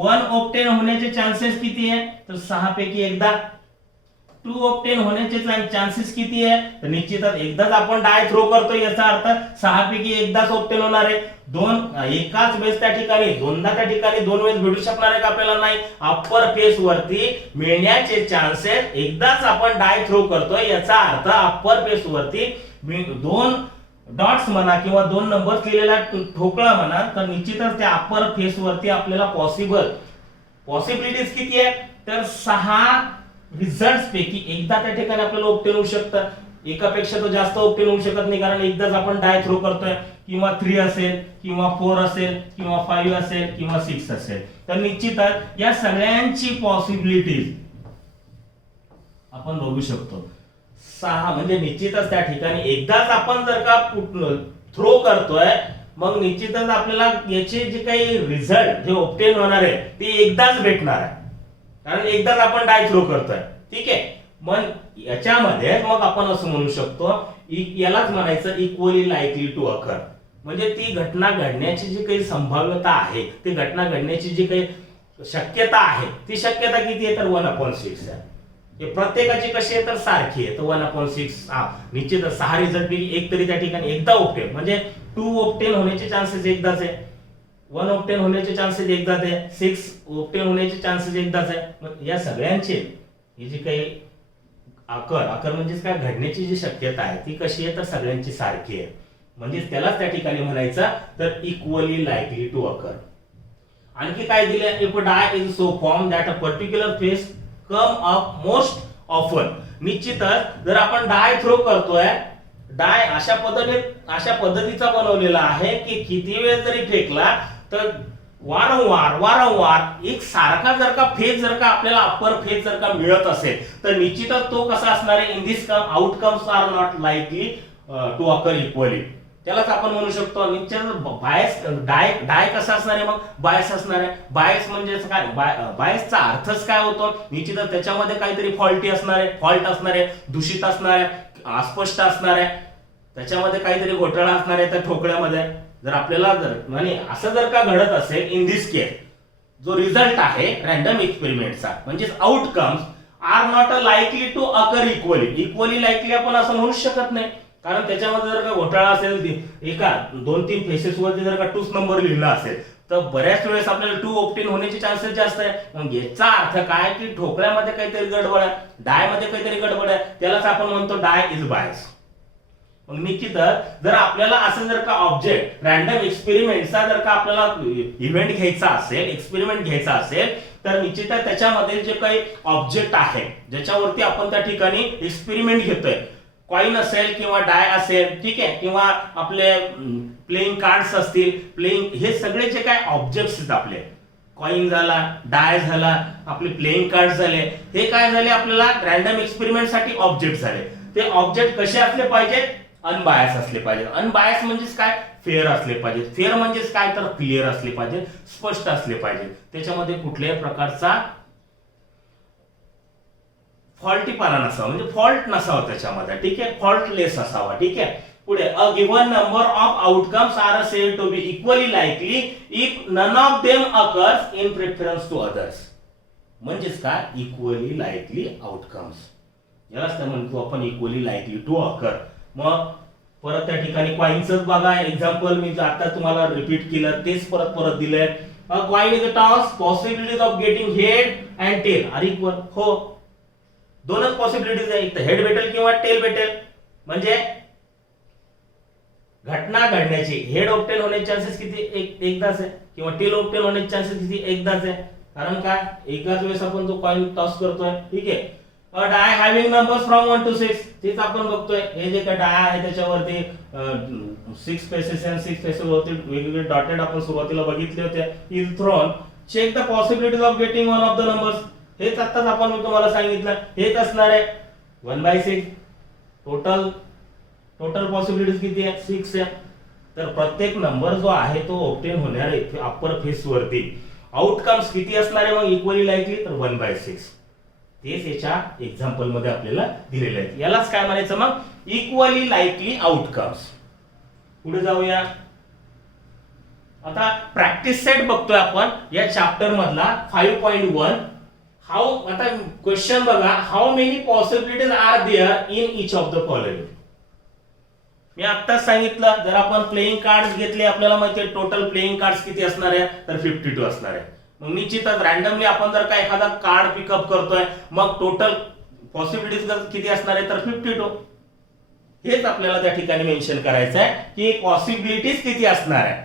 1 ऑप्टेन होण्याचे चान्सेस किती आहे, तर 6 पैकी एकदा. 2 ऑप्टेन होण्याचे चान्सेस किती आहे, तर निश्चितच एकदाच आपण डाय थ्रो करतो, याचा अर्थ 6 पैकी एकदाच ऑप्टेन होणार आहे. एकाच वेळेस त्या ठिकाणी दोनदा त्या ठिकाणी 2 वेळेस भेटू शकणार आहे का, आपल्याला नाही. अप्पर फेस वरती मिळण्याचे चान्सेस एकदाच आपण डाय थ्रो करतोय, याचा अर्थ अप्पर फेस वरती 2 डॉट्स म्हणा किंवा 2 नंबर लिहिलेला ठोकळा म्हणा, तर निश्चितच त्या अप्पर फेस वरती आपल्याला पॉसिबिलिटीज किती आहे, तर 6 रिझल्ट्स पैकी एकदा त्या ठिकाणी आपल्याला ऑप्टेन होऊ शकतं. एकापेक्षा तो जास्त ऑप्टेन होऊ शकत नाही, कारण एकदाच आपण डाय थ्रो करतोय. किंवा 3 असेल किंवा 4 असेल किंवा 5 असेल किंवा 6 असेल. तर निश्चितच या सगळ्यांची पॉसिबिलिटीज आपण बघू शकतो. 6 म्हणजे निश्चितच त्या ठिकाणी एकदाच आपण जर का थ्रो करतोय, मग निश्चितच आपल्याला याचे जे काही रिझल्ट जे ऑब्टेन होणार आहे ते एकदाच भेटणार आहे, कारण एकदाच आपण डाय थ्रो करतोय. ठीक आहे, मग याच्यामध्ये मग आपण असं म्हणू शकतो, यालाच म्हणायचं इक्वली लाईकली टू अकर. म्हणजे ती घटना घडण्याची जी काही संभाव्यता आहे, ती घटना घडण्याची जी काही शक्यता आहे, ती शक्यता किती आहे, तर 1/6 आहे. हे प्रत्येकाची कशी आहे, तर सारखी आहे. तर 1/6 निश्चित 6 रिझल्ट पैकी एक तरी त्या ठिकाणी एकदा ऑप्टेन, म्हणजे 2 ऑप्टेन होण्याचे चान्सेस एकदाच आहे, 1 ऑप्टेन होण्याचे चान्सेस एकदाच आहे, 6 ऑप्टेन होण्याचे चान्सेस एकदाच आहे. मग या सगळ्यांचे ही जी काही आकर म्हणजे काय घडण्याची जी शक्यता आहे ती कशी आहे, तर सगळ्यांची सारखी आहे. म्हणजे त्यालाच त्या ठिकाणी म्हणायचं तर इक्वली लाईकली टू अकर. आणखी काय दिले, if die is so form that a particular face come up most often. निश्चितच जर आपण डाय थ्रो करतोय, डाय अशा पद्धतीचा बनवलेला आहे की किती वेळ जरी फेकला तर वारंवार एक सारखा जर का फेज जर का आपल्याला अप्पर फेज जर का मिळत असेल, तर निश्चितच तो कसा असणार आहे, in this outcomes are not likely to occur equally. त्यालाच आपण म्हणू शकतो निश्चित बायस. डाय कसा असणार आहे, मग बायस असणार आहे. बायस म्हणजे काय, बायसचा अर्थच काय होतो, निश्चितच त्याच्यामध्ये काहीतरी फॉल्टी असणार आहे, फॉल्ट असणार आहे, दूषित असणार आहे, अस्पष्ट असणार आहे, त्याच्यामध्ये काहीतरी घोटाळा असणार आहे. त्या ठोकळ्यामध्ये जर आपल्याला म्हणजे असं जर का घडत असेल, इन दिस केस जो रिझल्ट आहे रॅन्डम एक्सपेरिमेंटचा, म्हणजे outcomes are not likely to occur equally likely आपण असं म्हणू शकत नाही, कारण त्याच्यामध्ये जर का घोटाळा असेल, एका 2-3 फेसेस वरती जर का 2 नंबर लिहिला असेल, तर बऱ्याच वेळेस आपल्याला 2 ऑप्टेन होण्याचे चान्सेस जास्त आहे. मग याचा अर्थ काय, की ठोकळ्यामध्ये काहीतरी गडबड आहे, डाय मध्ये काहीतरी गडबड आहे, त्यालाच आपण म्हणतो डाय इज बायस. मग निश्चितच जर आपल्याला असं जर का ऑब्जेक्ट रॅन्डम एक्सपेरिमेंटचा जर का आपल्याला इव्हेंट घ्यायचा असेल, एक्सपेरिमेंट घ्यायचा असेल, तर निश्चितच त्याच्यामध्ये जे काही ऑब्जेक्ट आहे ज्याच्यावरती आपण त्या ठिकाणी एक्सपेरिमेंट घेतोय, कॉइन असेल किंवा डाय असेल, ठीक आहे, किंवा आपले प्लेइंग कार्ड्स असतील, हे सगळे जे काय ऑब्जेक्ट्स आहेत आपले, कॉइन झाला, डाय झाला, आपले प्लेइंग कार्ड झाले, हे काय झाले आपल्याला रॅन्डम एक्सपेरिमेंट साठी ऑब्जेक्ट झाले. ते ऑब्जेक्ट कसे असले पाहिजेत, अनबायस असले पाहिजे. अनबायस म्हणजेच काय, फेअर असले पाहिजे. फेअर म्हणजेच काय, तर क्लिअर असले पाहिजे, स्पष्ट असले पाहिजे, त्याच्यामध्ये कुठल्याही प्रकारचा फॉल्टीपणा नसावा, म्हणजे फॉल्ट नसावा त्याच्यामध्ये. ठीक आहे, फॉल्टलेस असावा. ठीक आहे, पुढे a given number of outcomes are said to be equally likely if none of them occurs in preference to others. म्हणजेच काय, इक्वली लाईकली आउटकम्स, यालाच त्या म्हणतो आपण इक्वली लाईकली टू अकर. मग परत त्या ठिकाणी कॉइनचंच बघा एक्झाम्पल, मी आता तुम्हाला रिपीट केलं तेच परत दिलंय. A coin is a toss, possibilities of getting head and tail are equal. हो, दोनच पॉसिबिलिटीज आहे, एक तर हेड भेटेल किंवा टेल भेटेल. म्हणजे घटना घडण्याची हेड ऑप्टेन होण्याचे चान्सेस किती, एकदाच आहे, किंवा टेल ऑप्टेन होण्याचे चान्सेस किती, एकदाच आहे. कारण काय, एकाच वेळेस आपण जो कॉइन टॉस करतोय. ठीक आहे, अ डाय हॅव्हिंग नंबर्स फ्रॉम 1 to 6, तेच आपण बघतोय. हे जे काय डाय आहे त्याच्यावरती 6 फेसेस आणि 6 फेसेस वरती वेगवेगळे डॉटेड आपण सुरुवातीला बघितले होते. Is thrown, check the possibilities of getting one of the numbers. हेच आत्ताच आपण मी तुम्हाला सांगितलं, हेच असणार आहे 1/6. टोटल पॉसिबिलिटीज किती आहे, 6 आहे. तर प्रत्येक नंबर जो आहे तो ऑब्टेन होणार आहे अप्पर फेस वरती आउटकम्स किती असणार आहे मग इक्वली लाईकली, तर 1/6. तेच याच्या एक्झाम्पल मध्ये आपल्याला दिलेले आहेत. यालाच काय म्हणायचं मग, इक्वली लाईकली आउटकम्स. पुढे जाऊया. आता प्रॅक्टिस सेट बघतोय आपण या चॅप्टर मधला 5.1. हाऊ, आता क्वेश्चन बघा, how many possibilities are there in each of the following. मी आत्ताच सांगितलं, जर आपण प्लेइंग कार्ड्स घेतले, आपल्याला माहिती आहे टोटल प्लेइंग कार्ड्स किती असणार आहे, तर 52 असणार आहे. मग निश्चितच रॅन्डमली आपण जर का एखादा कार्ड पिकअप करतोय, मग टोटल पॉसिबिलिटीज किती असणार आहे, तर 52. हेच आपल्याला त्या ठिकाणी मेन्शन करायचं आहे की पॉसिबिलिटीज किती असणार आहे.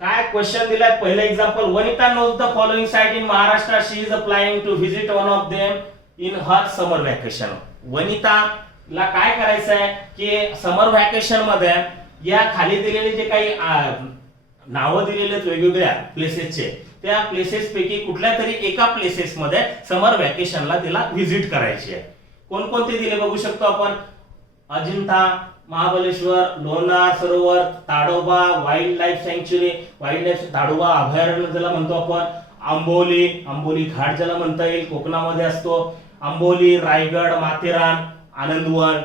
काय क्वेश्चन दिलाय, पहिलं example, Vanita knows the following site in Maharashtra, she is applying to visit one of them in her summer vacation. वनिताला काय करायचं आहे की समर व्हॅकेशन मध्ये या खाली दिलेले जे काही नावं दिलेले आहेत वेगवेगळ्या प्लेसेसचे, त्या प्लेसेस पैकी कुठल्या तरी एका प्लेसेस मध्ये समर व्हॅकेशनला तिला व्हिजिट करायची आहे. कोणकोणते दिले बघू शकतो आपण, अजिंठा, महाबलेश्वर, लोणार सरोवर, Tadoba wild life sanctuary, wild life Tadoba अभयारण्य ज्याला म्हणतो आपण, आंबोली घाट ज्याला म्हणता येईल, कोकणामध्ये असतो, आंबोली, रायगड, माथेरान, आनंदवन.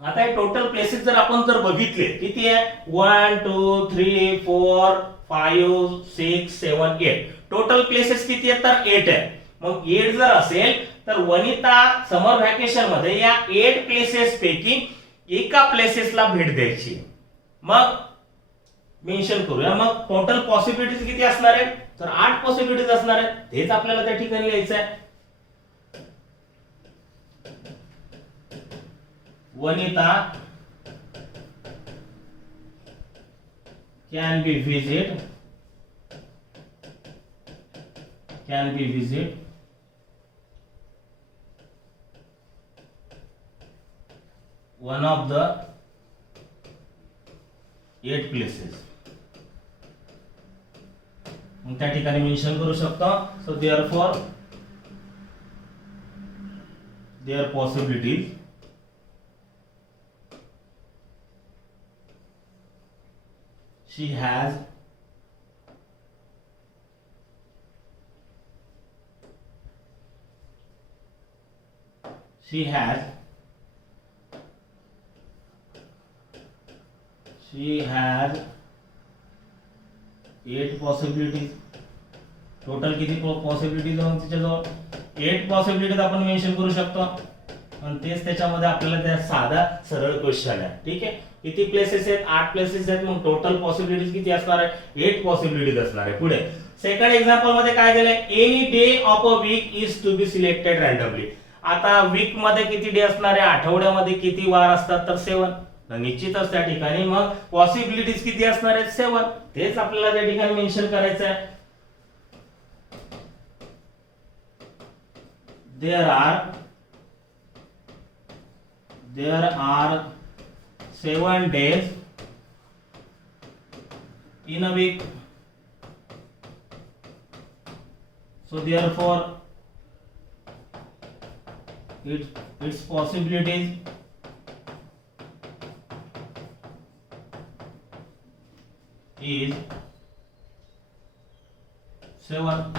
आता हे टोटल प्लेसेस जर आपण जर बघितले किती आहे, 1 2 3 4 5 6 7 8. टोटल प्लेसेस किती आहेत, तर 8 आहे. मग 8 जर असेल तर वनिता समर व्हॅकेशन मध्ये या 8 प्लेसेस पैकी एका प्लेसेसला भेट द्यायची. मग मेन्शन करूया, मग टोटल पॉसिबिलिटीज किती असणार आहे, तर 8 पॉसिबिलिटीज असणार आहेत. तेच आपल्याला त्या ठिकाणी लिहायचं आहे. Vanita can be visit one of the 8 places. मग त्या ठिकाणी मेन्शन करू शकतो. So therefore their possibilities she has she has 8 possibilities. Total किती पॉसिबिलिटीज मग तिच्याजवळ 8 पॉसिबिलिटीज आपण मेन्शन करू शकतो. आणि तेच त्याच्यामध्ये आपल्याला त्या साधा सरळ क्वेश्चन आहे. ठीक आहे, किती प्लेसेस आहेत, 8 प्लेसेस आहेत. मग टोटल पॉसिबिलिटीज किती असणार आहे, 8 पॉसिबिलिटीज असणार आहे. पुढे सेकंड एक्झाम्पल मध्ये काय दिलंय, any day of a week is to be selected randomly. आता वीक मध्ये किती डे असणार आहे, आठवड्यामध्ये किती वार असतात, तर 7. निश्चितच त्या ठिकाणी मग पॉसिबिलिटीज किती असणार आहेत, 7. तेच आपल्याला त्या ठिकाणी मेन्शन करायचं आहे. There are 7 days in a week. So therefore its possibilities is 7.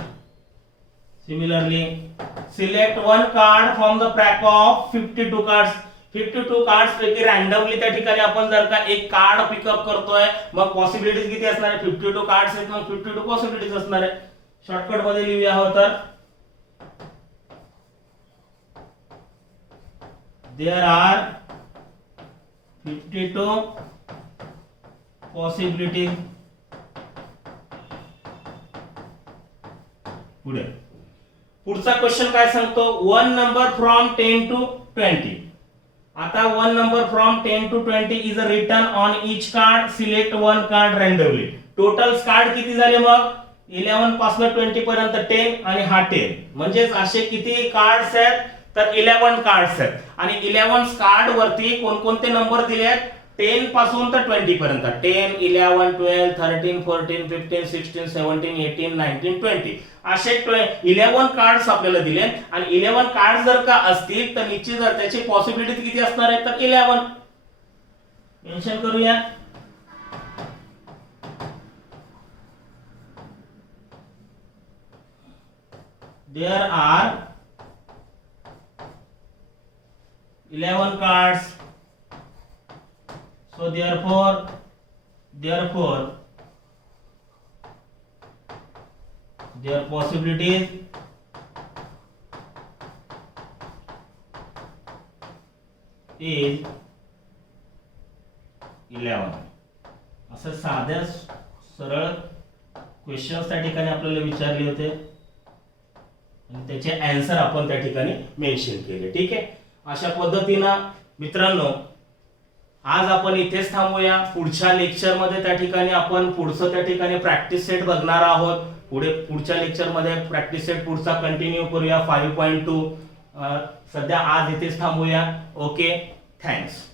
Similarly, select one card from the pack of 52 cards. 52 cards पैकी रॅन्डमली त्या ठिकाणी आपण जर का एक कार्ड पिकअप करतोय, मग पॉसिबिलिटीज किती असणार आहे, 52 कार्ड्स आहेत, मग 52 पॉसिबिलिटीज असणार आहे. शॉर्टकट मध्ये लिहूया हो, तर there are 52 possibilities. पुढचा क्वेश्चन काय सांगतो, 1 नंबर फ्रॉम 10 to 20. आता 1 number from 10 to 20 is written on each card. Select one card randomly. Total card किती झाले मग, 11 पासून 20 पर्यंत 10 आणि हा 10, म्हणजे असे किती कार्ड्स आहेत, तर 11 कार्ड्स आहेत. आणि 11 कार्ड वरती कोणकोणते नंबर दिले आहेत, 10 पासून तर 20 पर्यंत, 10 11 12 13 14 15 16 17 18 19 20 असे 11 कार्ड्स आपल्याला दिले. आणि 11 कार्ड जर का असतील तर निश्चित त्याची पॉसिबिलिटी किती असणार आहे, तर 11 मेन्शन करूया. there are 11 cards, so therefore their possibilities is 11. असं साध्या सरळ क्वेश्चन्स त्या ठिकाणी आपल्याला विचारले होते आणि त्याचे आन्सर आपण त्या ठिकाणी मेन्शन केले. ठीक आहे, अशा पद्धतीनं मित्रांनो आज आपण इथेच थांबूया. पुढच्या लेक्चर मध्ये त्या ठिकाणी आपण पुढचं त्या ठिकाणी प्रॅक्टिस सेट बघणार आहोत. पुढच्या लेक्चर मध्ये प्रॅक्टिस सेट पुढचा कंटिन्यू करूया 5.2. सध्या आज इथेच थांबूया. Okay, thanks.